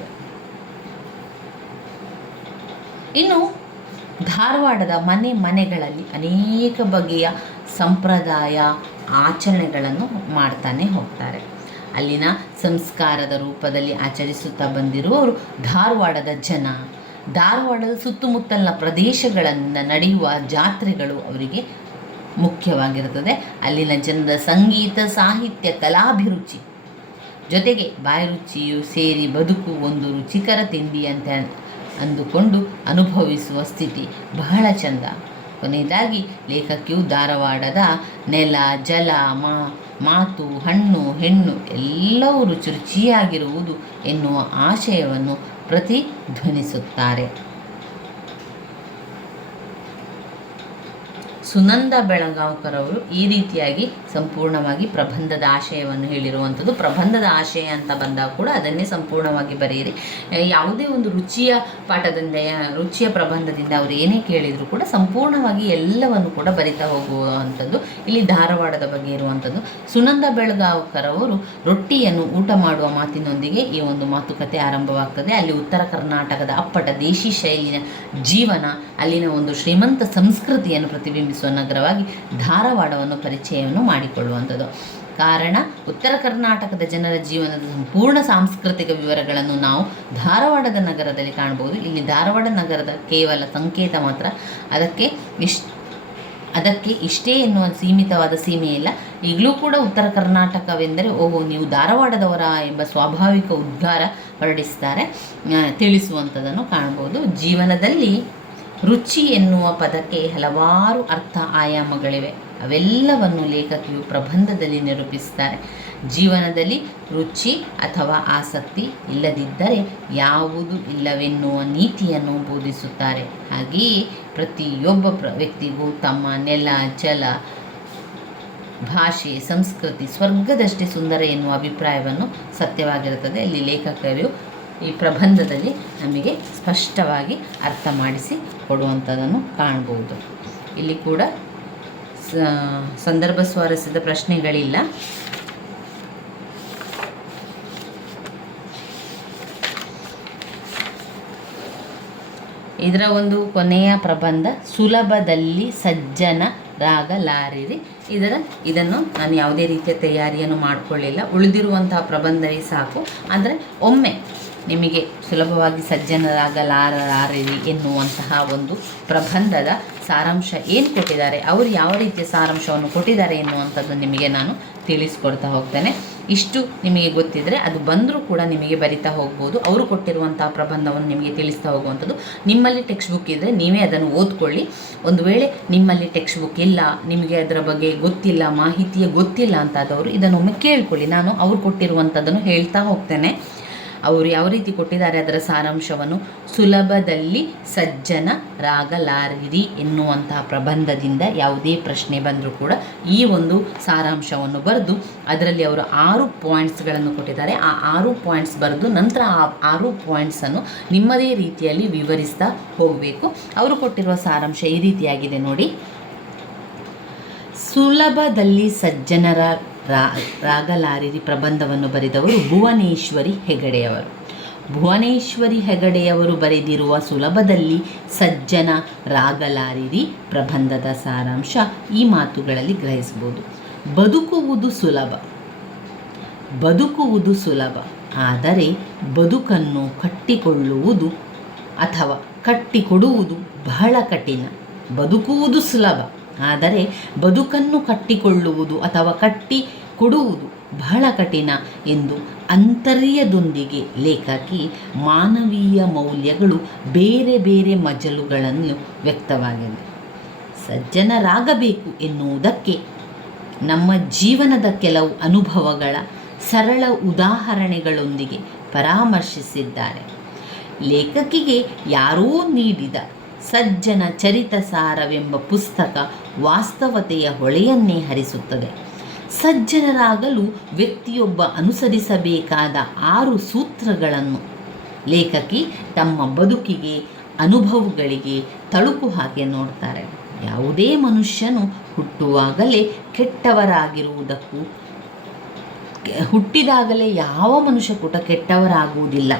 ಇನ್ನು ಧಾರವಾಡದ ಮನೆಗಳಲ್ಲಿ ಅನೇಕ ಬಗೆಯ ಸಂಪ್ರದಾಯ ಆಚರಣೆಗಳನ್ನು ಮಾಡ್ತಾನೆ ಹೋಗ್ತಾರೆ. ಅಲ್ಲಿನ ಸಂಸ್ಕಾರದ ರೂಪದಲ್ಲಿ ಆಚರಿಸುತ್ತಾ ಬಂದಿರುವವರು ಧಾರವಾಡದ ಜನ. ಧಾರವಾಡದ ಸುತ್ತಮುತ್ತಲಿನ ಪ್ರದೇಶಗಳನ್ನು ನಡೆಯುವ ಜಾತ್ರೆಗಳು ಅವರಿಗೆ ಮುಖ್ಯವಾಗಿರುತ್ತದೆ. ಅಲ್ಲಿನ ಜನರ ಸಂಗೀತ, ಸಾಹಿತ್ಯ, ಕಲಾಭಿರುಚಿ ಜೊತೆಗೆ ಬಾಯಿರುಚಿಯು ಸೇರಿ ಬದುಕು ಒಂದು ರುಚಿಕರ ತಿಂಡಿಯಂತೆ ಅಂದುಕೊಂಡು ಅನುಭವಿಸುವ ಸ್ಥಿತಿ ಬಹಳ ಚಂದ. ಕೊನೆಯದಾಗಿ ಲೇಖಕಿಯು ಧಾರವಾಡದ ನೆಲ, ಜಲ, ಮಾತು, ಹಣ್ಣು, ಹೆಣ್ಣು ಎಲ್ಲವೂ ರುಚಿಯಾಗಿರುವುದು ಎನ್ನುವ ಆಶಯವನ್ನು ಪ್ರತಿಧ್ವನಿಸುತ್ತಾರೆ. ಸುನಂದ ಬೆಳಗಾವ್ಕರ್ ಅವರು ಈ ರೀತಿಯಾಗಿ ಸಂಪೂರ್ಣವಾಗಿ ಪ್ರಬಂಧದ ಆಶಯವನ್ನು ಹೇಳಿರುವಂಥದ್ದು. ಪ್ರಬಂಧದ ಆಶಯ ಅಂತ ಬಂದಾಗ ಕೂಡ ಅದನ್ನೇ ಸಂಪೂರ್ಣವಾಗಿ ಬರೆಯಿರಿ. ಯಾವುದೇ ಒಂದು ರುಚಿಯ ಪಾಠದಿಂದ, ರುಚಿಯ ಪ್ರಬಂಧದಿಂದ ಅವರು ಏನೇ ಕೇಳಿದರೂ ಕೂಡ ಸಂಪೂರ್ಣವಾಗಿ ಎಲ್ಲವನ್ನು ಕೂಡ ಬರಿತಾ ಹೋಗುವಂಥದ್ದು. ಇಲ್ಲಿ ಧಾರವಾಡದ ಬಗ್ಗೆ ಇರುವಂಥದ್ದು. ಸುನಂದ ಬೆಳಗಾವ್ಕರ್ ಅವರು ರೊಟ್ಟಿಯನ್ನು ಊಟ ಮಾಡುವ ಮಾತಿನೊಂದಿಗೆ ಈ ಒಂದು ಮಾತುಕತೆ ಆರಂಭವಾಗ್ತದೆ. ಅಲ್ಲಿ ಉತ್ತರ ಕರ್ನಾಟಕದ ಅಪ್ಪಟ ದೇಶಿ ಶೈಲಿಯ ಜೀವನ, ಅಲ್ಲಿನ ಒಂದು ಶ್ರೀಮಂತ ಸಂಸ್ಕೃತಿಯನ್ನು ಪ್ರತಿಬಿಂಬಿಸುವ ನಗರವಾಗಿ ಧಾರವಾಡವನ್ನು ಪರಿಚಯವನ್ನು ಮಾಡಿಕೊಳ್ಳುವಂಥದ್ದು. ಕಾರಣ, ಉತ್ತರ ಕರ್ನಾಟಕದ ಜನರ ಜೀವನದ ಸಂಪೂರ್ಣ ಸಾಂಸ್ಕೃತಿಕ ವಿವರಗಳನ್ನು ನಾವು ಧಾರವಾಡದ ನಗರದಲ್ಲಿ ಕಾಣಬಹುದು. ಇಲ್ಲಿ ಧಾರವಾಡ ನಗರದ ಕೇವಲ ಸಂಕೇತ ಮಾತ್ರ. ಅದಕ್ಕೆ ಇಷ್ಟೇ ಎನ್ನುವ ಸೀಮಿತವಾದ ಸೀಮೆ ಇಲ್ಲ. ಈಗಲೂ ಕೂಡ ಉತ್ತರ ಕರ್ನಾಟಕವೆಂದರೆ ಓಹೋ ನೀವು ಧಾರವಾಡದವರ ಎಂಬ ಸ್ವಾಭಾವಿಕ ಉದ್ಗಾರ ಹೊರಡಿಸ್ತಾರೆ, ತಿಳಿಸುವಂಥದ್ದನ್ನು ಕಾಣಬಹುದು. ಜೀವನದಲ್ಲಿ ರುಚಿ ಎನ್ನುವ ಪದಕ್ಕೆ ಹಲವಾರು ಅರ್ಥ ಆಯಾಮಗಳಿವೆ. ಅವೆಲ್ಲವನ್ನು ಲೇಖಕಿಯು ಪ್ರಬಂಧದಲ್ಲಿ ನಿರೂಪಿಸ್ತಾರೆ. ಜೀವನದಲ್ಲಿ ರುಚಿ ಅಥವಾ ಆಸಕ್ತಿ ಇಲ್ಲದಿದ್ದರೆ ಯಾವುದು ಇಲ್ಲವೆನ್ನುವ ನೀತಿಯನ್ನು ಬೋಧಿಸುತ್ತಾರೆ. ಹಾಗೆಯೇ ಪ್ರತಿಯೊಬ್ಬ ವ್ಯಕ್ತಿಗೂ ತಮ್ಮ ನೆಲ, ಜಲ, ಭಾಷೆ, ಸಂಸ್ಕೃತಿ ಸ್ವರ್ಗದಷ್ಟೇ ಸುಂದರ ಎನ್ನುವ ಅಭಿಪ್ರಾಯವನ್ನು ಸತ್ಯವಾಗಿರುತ್ತದೆ. ಅಲ್ಲಿ ಲೇಖಕರು ಈ ಪ್ರಬಂಧದಲ್ಲಿ ನಮಗೆ ಸ್ಪಷ್ಟವಾಗಿ ಅರ್ಥ ಮಾಡಿಸಿ ಕೊಡುವಂಥದ್ದನ್ನು ಕಾಣ್ಬೋದು. ಇಲ್ಲಿ ಕೂಡ ಸಂದರ್ಭ ಸ್ವಾರಸ್ಯದ ಪ್ರಶ್ನೆಗಳಿಲ್ಲ. ಇದರ ಒಂದು ಕೊನೆಯ ಪ್ರಬಂಧ ಸುಲಭದಲ್ಲಿ ಸಜ್ಜನರಾಗಲಾರಿರಿ. ಇದನ್ನು ನಾನು ಯಾವುದೇ ರೀತಿಯ ತಯಾರಿಯನ್ನು ಮಾಡಿಕೊಳ್ಳಿಲ್ಲ. ಉಳಿದಿರುವಂತಹ ಪ್ರಬಂಧವೇ ಸಾಕು. ಅಂದರೆ ಒಮ್ಮೆ ನಿಮಗೆ ಸುಲಭವಾಗಿ ಸಜ್ಜನರಾಗಲಾರಿರಿ ಎನ್ನುವಂತಹ ಒಂದು ಪ್ರಬಂಧದ ಸಾರಾಂಶ ಏನು ಕೊಟ್ಟಿದ್ದಾರೆ, ಅವರು ಯಾವ ರೀತಿಯ ಸಾರಾಂಶವನ್ನು ಕೊಟ್ಟಿದ್ದಾರೆ ಎನ್ನುವಂಥದ್ದು ನಿಮಗೆ ನಾನು ತಿಳಿಸ್ಕೊಡ್ತಾ ಹೋಗ್ತೇನೆ. ಇಷ್ಟು ನಿಮಗೆ ಗೊತ್ತಿದ್ದರೆ ಅದು ಬಂದರೂ ಕೂಡ ನಿಮಗೆ ಬರಿತಾ ಹೋಗ್ಬೋದು. ಅವರು ಕೊಟ್ಟಿರುವಂಥ ಪ್ರಬಂಧವನ್ನು ನಿಮಗೆ ತಿಳಿಸ್ತಾ ಹೋಗುವಂಥದ್ದು. ನಿಮ್ಮಲ್ಲಿ ಟೆಕ್ಸ್ಟ್ ಬುಕ್ ಇದ್ದರೆ ನೀವೇ ಅದನ್ನು ಓದ್ಕೊಳ್ಳಿ. ಒಂದು ವೇಳೆ ನಿಮ್ಮಲ್ಲಿ ಟೆಕ್ಸ್ಟ್ ಬುಕ್ ಇಲ್ಲ, ನಿಮಗೆ ಅದರ ಬಗ್ಗೆ ಗೊತ್ತಿಲ್ಲ, ಮಾಹಿತಿಯೇ ಗೊತ್ತಿಲ್ಲ ಅಂತಾದವರು ಇದನ್ನೊಮ್ಮೆ ಕೇಳ್ಕೊಳ್ಳಿ. ನಾನು ಅವ್ರು ಕೊಟ್ಟಿರುವಂಥದ್ದನ್ನು ಹೇಳ್ತಾ ಹೋಗ್ತೇನೆ. ಅವರು ಯಾವ ರೀತಿ ಕೊಟ್ಟಿದ್ದಾರೆ ಅದರ ಸಾರಾಂಶವನ್ನು. ಸುಲಭದಲ್ಲಿ ಸಜ್ಜನರಾಗಲಾರಿರಿ ಎನ್ನುವಂತಹ ಪ್ರಬಂಧದಿಂದ ಯಾವುದೇ ಪ್ರಶ್ನೆ ಬಂದರೂ ಕೂಡ ಈ ಒಂದು ಸಾರಾಂಶವನ್ನು ಬರೆದು ಅದರಲ್ಲಿ ಅವರು 6 ಪಾಯಿಂಟ್ಸ್ಗಳನ್ನು ಕೊಟ್ಟಿದ್ದಾರೆ. ಆ 6 ಪಾಯಿಂಟ್ಸ್ ಬರೆದು ನಂತರ ಆ 6 ಪಾಯಿಂಟ್ಸನ್ನು ನಿಮ್ಮದೇ ರೀತಿಯಲ್ಲಿ ವಿವರಿಸ್ತಾ ಹೋಗಬೇಕು. ಅವರು ಕೊಟ್ಟಿರುವ ಸಾರಾಂಶ ಈ ರೀತಿಯಾಗಿದೆ ನೋಡಿ. ಸುಲಭದಲ್ಲಿ ರಾಗಲಾರಿರಿ ಪ್ರಬಂಧವನ್ನು ಬರೆದವರು ಭುವನೇಶ್ವರಿ ಹೆಗಡೆಯವರು. ಭುವನೇಶ್ವರಿ ಹೆಗಡೆಯವರು ಬರೆದಿರುವ ಸುಲಭದಲ್ಲಿ ರಾಗಲಾರಿರಿ ಪ್ರಬಂಧದ ಸಾರಾಂಶ ಈ ಮಾತುಗಳಲ್ಲಿ ಗ್ರಹಿಸಬಹುದು. ಬದುಕುವುದು ಸುಲಭ, ಆದರೆ ಬದುಕನ್ನು ಕಟ್ಟಿಕೊಳ್ಳುವುದು ಅಥವಾ ಕಟ್ಟಿಕೊಡುವುದು ಬಹಳ ಕಠಿಣ. ಬದುಕುವುದು ಸುಲಭ, ಆದರೆ ಬದುಕನ್ನು ಕಟ್ಟಿಕೊಳ್ಳುವುದು ಅಥವಾ ಕಟ್ಟಿಕೊಡುವುದು ಬಹಳ ಕಠಿಣ ಎಂದು ಆಂತರ್ಯದೊಂದಿಗೆ ಲೇಖಕಿ ಮಾನವೀಯ ಮೌಲ್ಯಗಳು ಬೇರೆ ಬೇರೆ ಮಜಲುಗಳನ್ನು ವ್ಯಕ್ತವಾಗಿದೆ. ಸಜ್ಜನರಾಗಬೇಕು ಎನ್ನುವುದಕ್ಕೆ ನಮ್ಮ ಜೀವನದ ಕೆಲವು ಅನುಭವಗಳ ಸರಳ ಉದಾಹರಣೆಗಳೊಂದಿಗೆ ಪರಾಮರ್ಶಿಸಿದ್ದಾರೆ. ಲೇಖಕಿಗೆ ಯಾರೋ ನೀಡಿದ ಸಜ್ಜನ ಚರಿತಸಾರವೆಂಬ ಪುಸ್ತಕ ವಾಸ್ತವತೆಯ ಹೊಳೆಯನ್ನೇ ಹರಿಸುತ್ತದೆ. ಸಜ್ಜನರಾಗಲು ವ್ಯಕ್ತಿಯೊಬ್ಬ ಅನುಸರಿಸಬೇಕಾದ 6 ಸೂತ್ರಗಳನ್ನು ಲೇಖಕಿ ತಮ್ಮ ಬದುಕಿಗೆ, ಅನುಭವಗಳಿಗೆ ತಳುಕು ಹಾಕಿ ನೋಡ್ತಾರೆ. ಯಾವುದೇ ಮನುಷ್ಯನು ಹುಟ್ಟಿದಾಗಲೇ ಯಾವ ಮನುಷ್ಯ ಕೂಡ ಕೆಟ್ಟವರಾಗುವುದಿಲ್ಲ.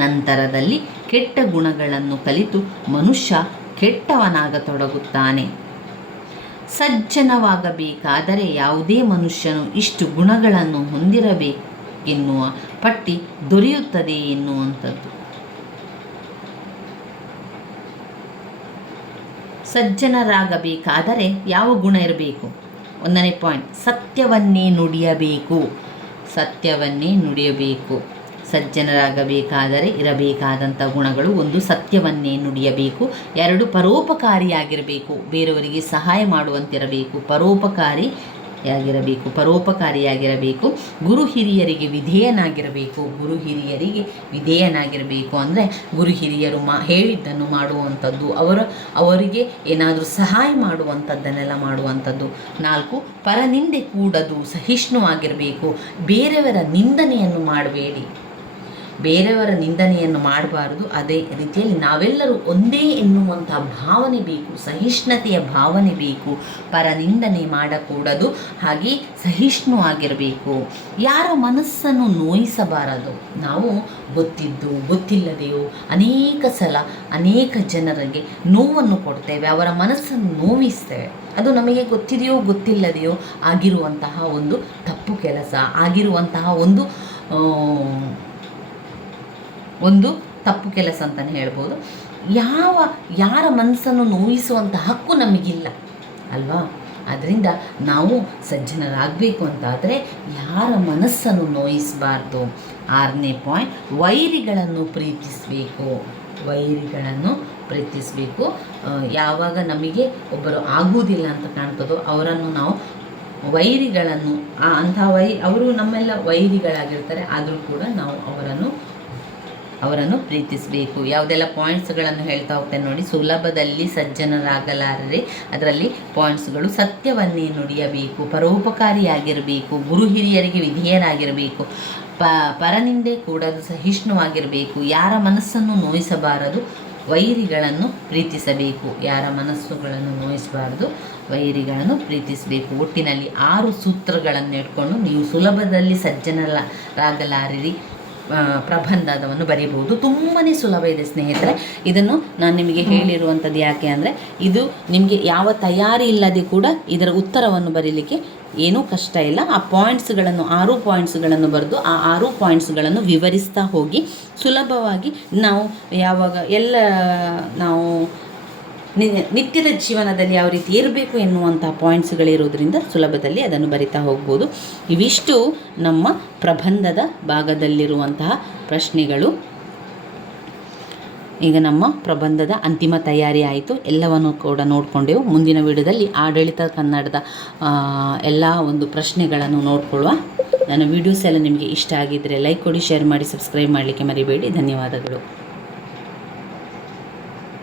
ನಂತರದಲ್ಲಿ ಕೆಟ್ಟ ಗುಣಗಳನ್ನು ಕಲಿತು ಮನುಷ್ಯ ಕೆಟ್ಟವನಾಗತೊಡಗುತ್ತಾನೆ. ಸಜ್ಜನವಾಗಬೇಕಾದರೆ ಯಾವುದೇ ಮನುಷ್ಯನು ಇಷ್ಟು ಗುಣಗಳನ್ನು ಹೊಂದಿರಬೇಕೆನ್ನುವ ಪಟ್ಟಿ ದೊರೆಯುತ್ತದೆ ಎನ್ನುವಂಥದ್ದು. ಸಜ್ಜನರಾಗಬೇಕಾದರೆ ಯಾವ ಗುಣ ಇರಬೇಕು? 1ನೇ ಪಾಯಿಂಟ್, ಸತ್ಯವನ್ನೇ ನುಡಿಯಬೇಕು. ಸಜ್ಜನರಾಗಬೇಕಾದರೆ ಇರಬೇಕಾದಂಥ ಗುಣಗಳು: 1, ಸತ್ಯವನ್ನೇ ನುಡಿಯಬೇಕು. 2, ಪರೋಪಕಾರಿಯಾಗಿರಬೇಕು, ಬೇರೆಯವರಿಗೆ ಸಹಾಯ ಮಾಡುವಂತಿರಬೇಕು, ಪರೋಪಕಾರಿಯಾಗಿರಬೇಕು. ಗುರು ಹಿರಿಯರಿಗೆ ವಿಧೇಯನಾಗಿರಬೇಕು ಅಂದರೆ ಗುರು ಹಿರಿಯರು ಹೇಳಿದ್ದನ್ನು ಮಾಡುವಂಥದ್ದು, ಅವರಿಗೆ ಏನಾದರೂ ಸಹಾಯ ಮಾಡುವಂಥದ್ದನ್ನೆಲ್ಲ ಮಾಡುವಂಥದ್ದು. 4, ಪರನಿಂದೆ ಕೂಡದು, ಸಹಿಷ್ಣುವಾಗಿರಬೇಕು. ಬೇರೆಯವರ ನಿಂದನೆಯನ್ನು ಮಾಡಬಾರದು. ಅದೇ ರೀತಿಯಲ್ಲಿ ನಾವೆಲ್ಲರೂ ಒಂದೇ ಎನ್ನುವಂಥ ಭಾವನೆ ಬೇಕು, ಸಹಿಷ್ಣುತೆಯ ಭಾವನೆ ಬೇಕು. ಪರನಿಂದನೆ ಮಾಡಕೂಡದು, ಹಾಗೆ ಸಹಿಷ್ಣುವಾಗಿರಬೇಕು. ಯಾರ ಮನಸ್ಸನ್ನು ನೋಯಿಸಬಾರದು. ನಾವು ಗೊತ್ತಿದ್ದು ಗೊತ್ತಿಲ್ಲದೆಯೋ ಅನೇಕ ಸಲ ಅನೇಕ ಜನರಿಗೆ ನೋವನ್ನು ಕೊಡ್ತೇವೆ, ಅವರ ಮನಸ್ಸನ್ನು ನೋವಿಸ್ತೇವೆ. ಅದು ನಮಗೆ ಗೊತ್ತಿದೆಯೋ ಗೊತ್ತಿಲ್ಲದೆಯೋ ಆಗಿರುವಂತಹ ಒಂದು ತಪ್ಪು ಕೆಲಸ, ಆಗಿರುವಂತಹ ಒಂದು ತಪ್ಪು ಕೆಲಸ ಅಂತಲೇ ಹೇಳ್ಬೋದು. ಯಾರ ಮನಸ್ಸನ್ನು ನೋಯಿಸುವಂಥ ಹಕ್ಕು ನಮಗಿಲ್ಲ ಅಲ್ವಾ? ಆದ್ದರಿಂದ ನಾವು ಸಜ್ಜನರಾಗಬೇಕು ಅಂತಾದರೆ ಯಾರ ಮನಸ್ಸನ್ನು ನೋಯಿಸಬಾರ್ದು. 6ನೇ ಪಾಯಿಂಟ್, ವೈರಿಗಳನ್ನು ಪ್ರೀತಿಸಬೇಕು. ಯಾವಾಗ ನಮಗೆ ಒಬ್ಬರು ಆಗುವುದಿಲ್ಲ ಅಂತ ಕಾಣ್ತದೋ ಅವರನ್ನು ನಾವು ಅವರು ನಮ್ಮೆಲ್ಲ ವೈರಿಗಳಾಗಿರ್ತಾರೆ, ಆದರೂ ಕೂಡ ನಾವು ಅವರನ್ನು ಪ್ರೀತಿಸಬೇಕು. ಯಾವುದೆಲ್ಲ ಪಾಯಿಂಟ್ಸ್ಗಳನ್ನು ಹೇಳ್ತಾ ಹೋಗ್ತೇನೆ ನೋಡಿ. ಸುಲಭದಲ್ಲಿ ಸಜ್ಜನರಾಗಲಾರರೆ, ಅದರಲ್ಲಿ ಪಾಯಿಂಟ್ಸ್ಗಳು: ಸತ್ಯವನ್ನೇ ನುಡಿಯಬೇಕು, ಪರೋಪಕಾರಿಯಾಗಿರಬೇಕು, ಗುರು ಹಿರಿಯರಿಗೆ ವಿಧೇಯರಾಗಿರಬೇಕು, ಪರನಿಂದೆ ಕೂಡದು, ಸಹಿಷ್ಣುವಾಗಿರಬೇಕು, ಯಾರ ಮನಸ್ಸನ್ನು ನೋಯಿಸಬಾರದು, ವೈರಿಗಳನ್ನು ಪ್ರೀತಿಸಬೇಕು. ಯಾರ ಮನಸ್ಸುಗಳನ್ನು ನೋಯಿಸಬಾರದು, ವೈರಿಗಳನ್ನು ಪ್ರೀತಿಸಬೇಕು. ಒಟ್ಟಿನಲ್ಲಿ 6 ಸೂತ್ರಗಳನ್ನು ಇಟ್ಕೊಂಡು ನೀವು ಸುಲಭದಲ್ಲಿ ಸಜ್ಜನರಾಗಲಾರಿರಿ ಪ್ರಬಂಧವನ್ನು ಬರೀಬಹುದು. ತುಂಬಾ ಸುಲಭ ಇದೆ ಸ್ನೇಹಿತರೆ. ಇದನ್ನು ನಾನು ನಿಮಗೆ ಹೇಳಿರುವಂಥದ್ದು ಯಾಕೆ ಅಂದರೆ, ಇದು ನಿಮಗೆ ಯಾವ ತಯಾರಿ ಇಲ್ಲದೆ ಕೂಡ ಇದರ ಉತ್ತರವನ್ನು ಬರೀಲಿಕ್ಕೆ ಏನೂ ಕಷ್ಟ ಇಲ್ಲ. ಆ ಪಾಯಿಂಟ್ಸ್ಗಳನ್ನು 6 ಪಾಯಿಂಟ್ಸ್ಗಳನ್ನು ಬರೆದು ಆ 6 ಪಾಯಿಂಟ್ಸ್ಗಳನ್ನು ವಿವರಿಸ್ತಾ ಹೋಗಿ ಸುಲಭವಾಗಿ ನಾವು ನಿತ್ಯದ ಜೀವನದಲ್ಲಿ ಯಾವ ರೀತಿ ಇರಬೇಕು ಎನ್ನುವಂಥ ಪಾಯಿಂಟ್ಸ್ಗಳಿರೋದ್ರಿಂದ ಸುಲಭದಲ್ಲಿ ಅದನ್ನು ಬರಿತಾ ಹೋಗ್ಬೋದು. ಇವಿಷ್ಟು ನಮ್ಮ ಪ್ರಬಂಧದ ಭಾಗದಲ್ಲಿರುವಂತಹ ಪ್ರಶ್ನೆಗಳು. ಈಗ ನಮ್ಮ ಪ್ರಬಂಧದ ಅಂತಿಮ ತಯಾರಿ ಆಯಿತು, ಎಲ್ಲವನ್ನು ಕೂಡ ನೋಡಿಕೊಂಡೆವು. ಮುಂದಿನ ವಿಡಿಯೋದಲ್ಲಿ ಆಡಳಿತ ಕನ್ನಡದ ಎಲ್ಲ ಒಂದು ಪ್ರಶ್ನೆಗಳನ್ನು ನೋಡಿಕೊಳ್ಳುವ. ನನ್ನ ವೀಡಿಯೋಸ್ ಎಲ್ಲ ನಿಮಗೆ ಇಷ್ಟ ಆಗಿದ್ದರೆ ಲೈಕ್ ಕೊಡಿ, ಶೇರ್ ಮಾಡಿ, ಸಬ್ಸ್ಕ್ರೈಬ್ ಮಾಡಲಿಕ್ಕೆ ಮರಿಬೇಡಿ. ಧನ್ಯವಾದಗಳು.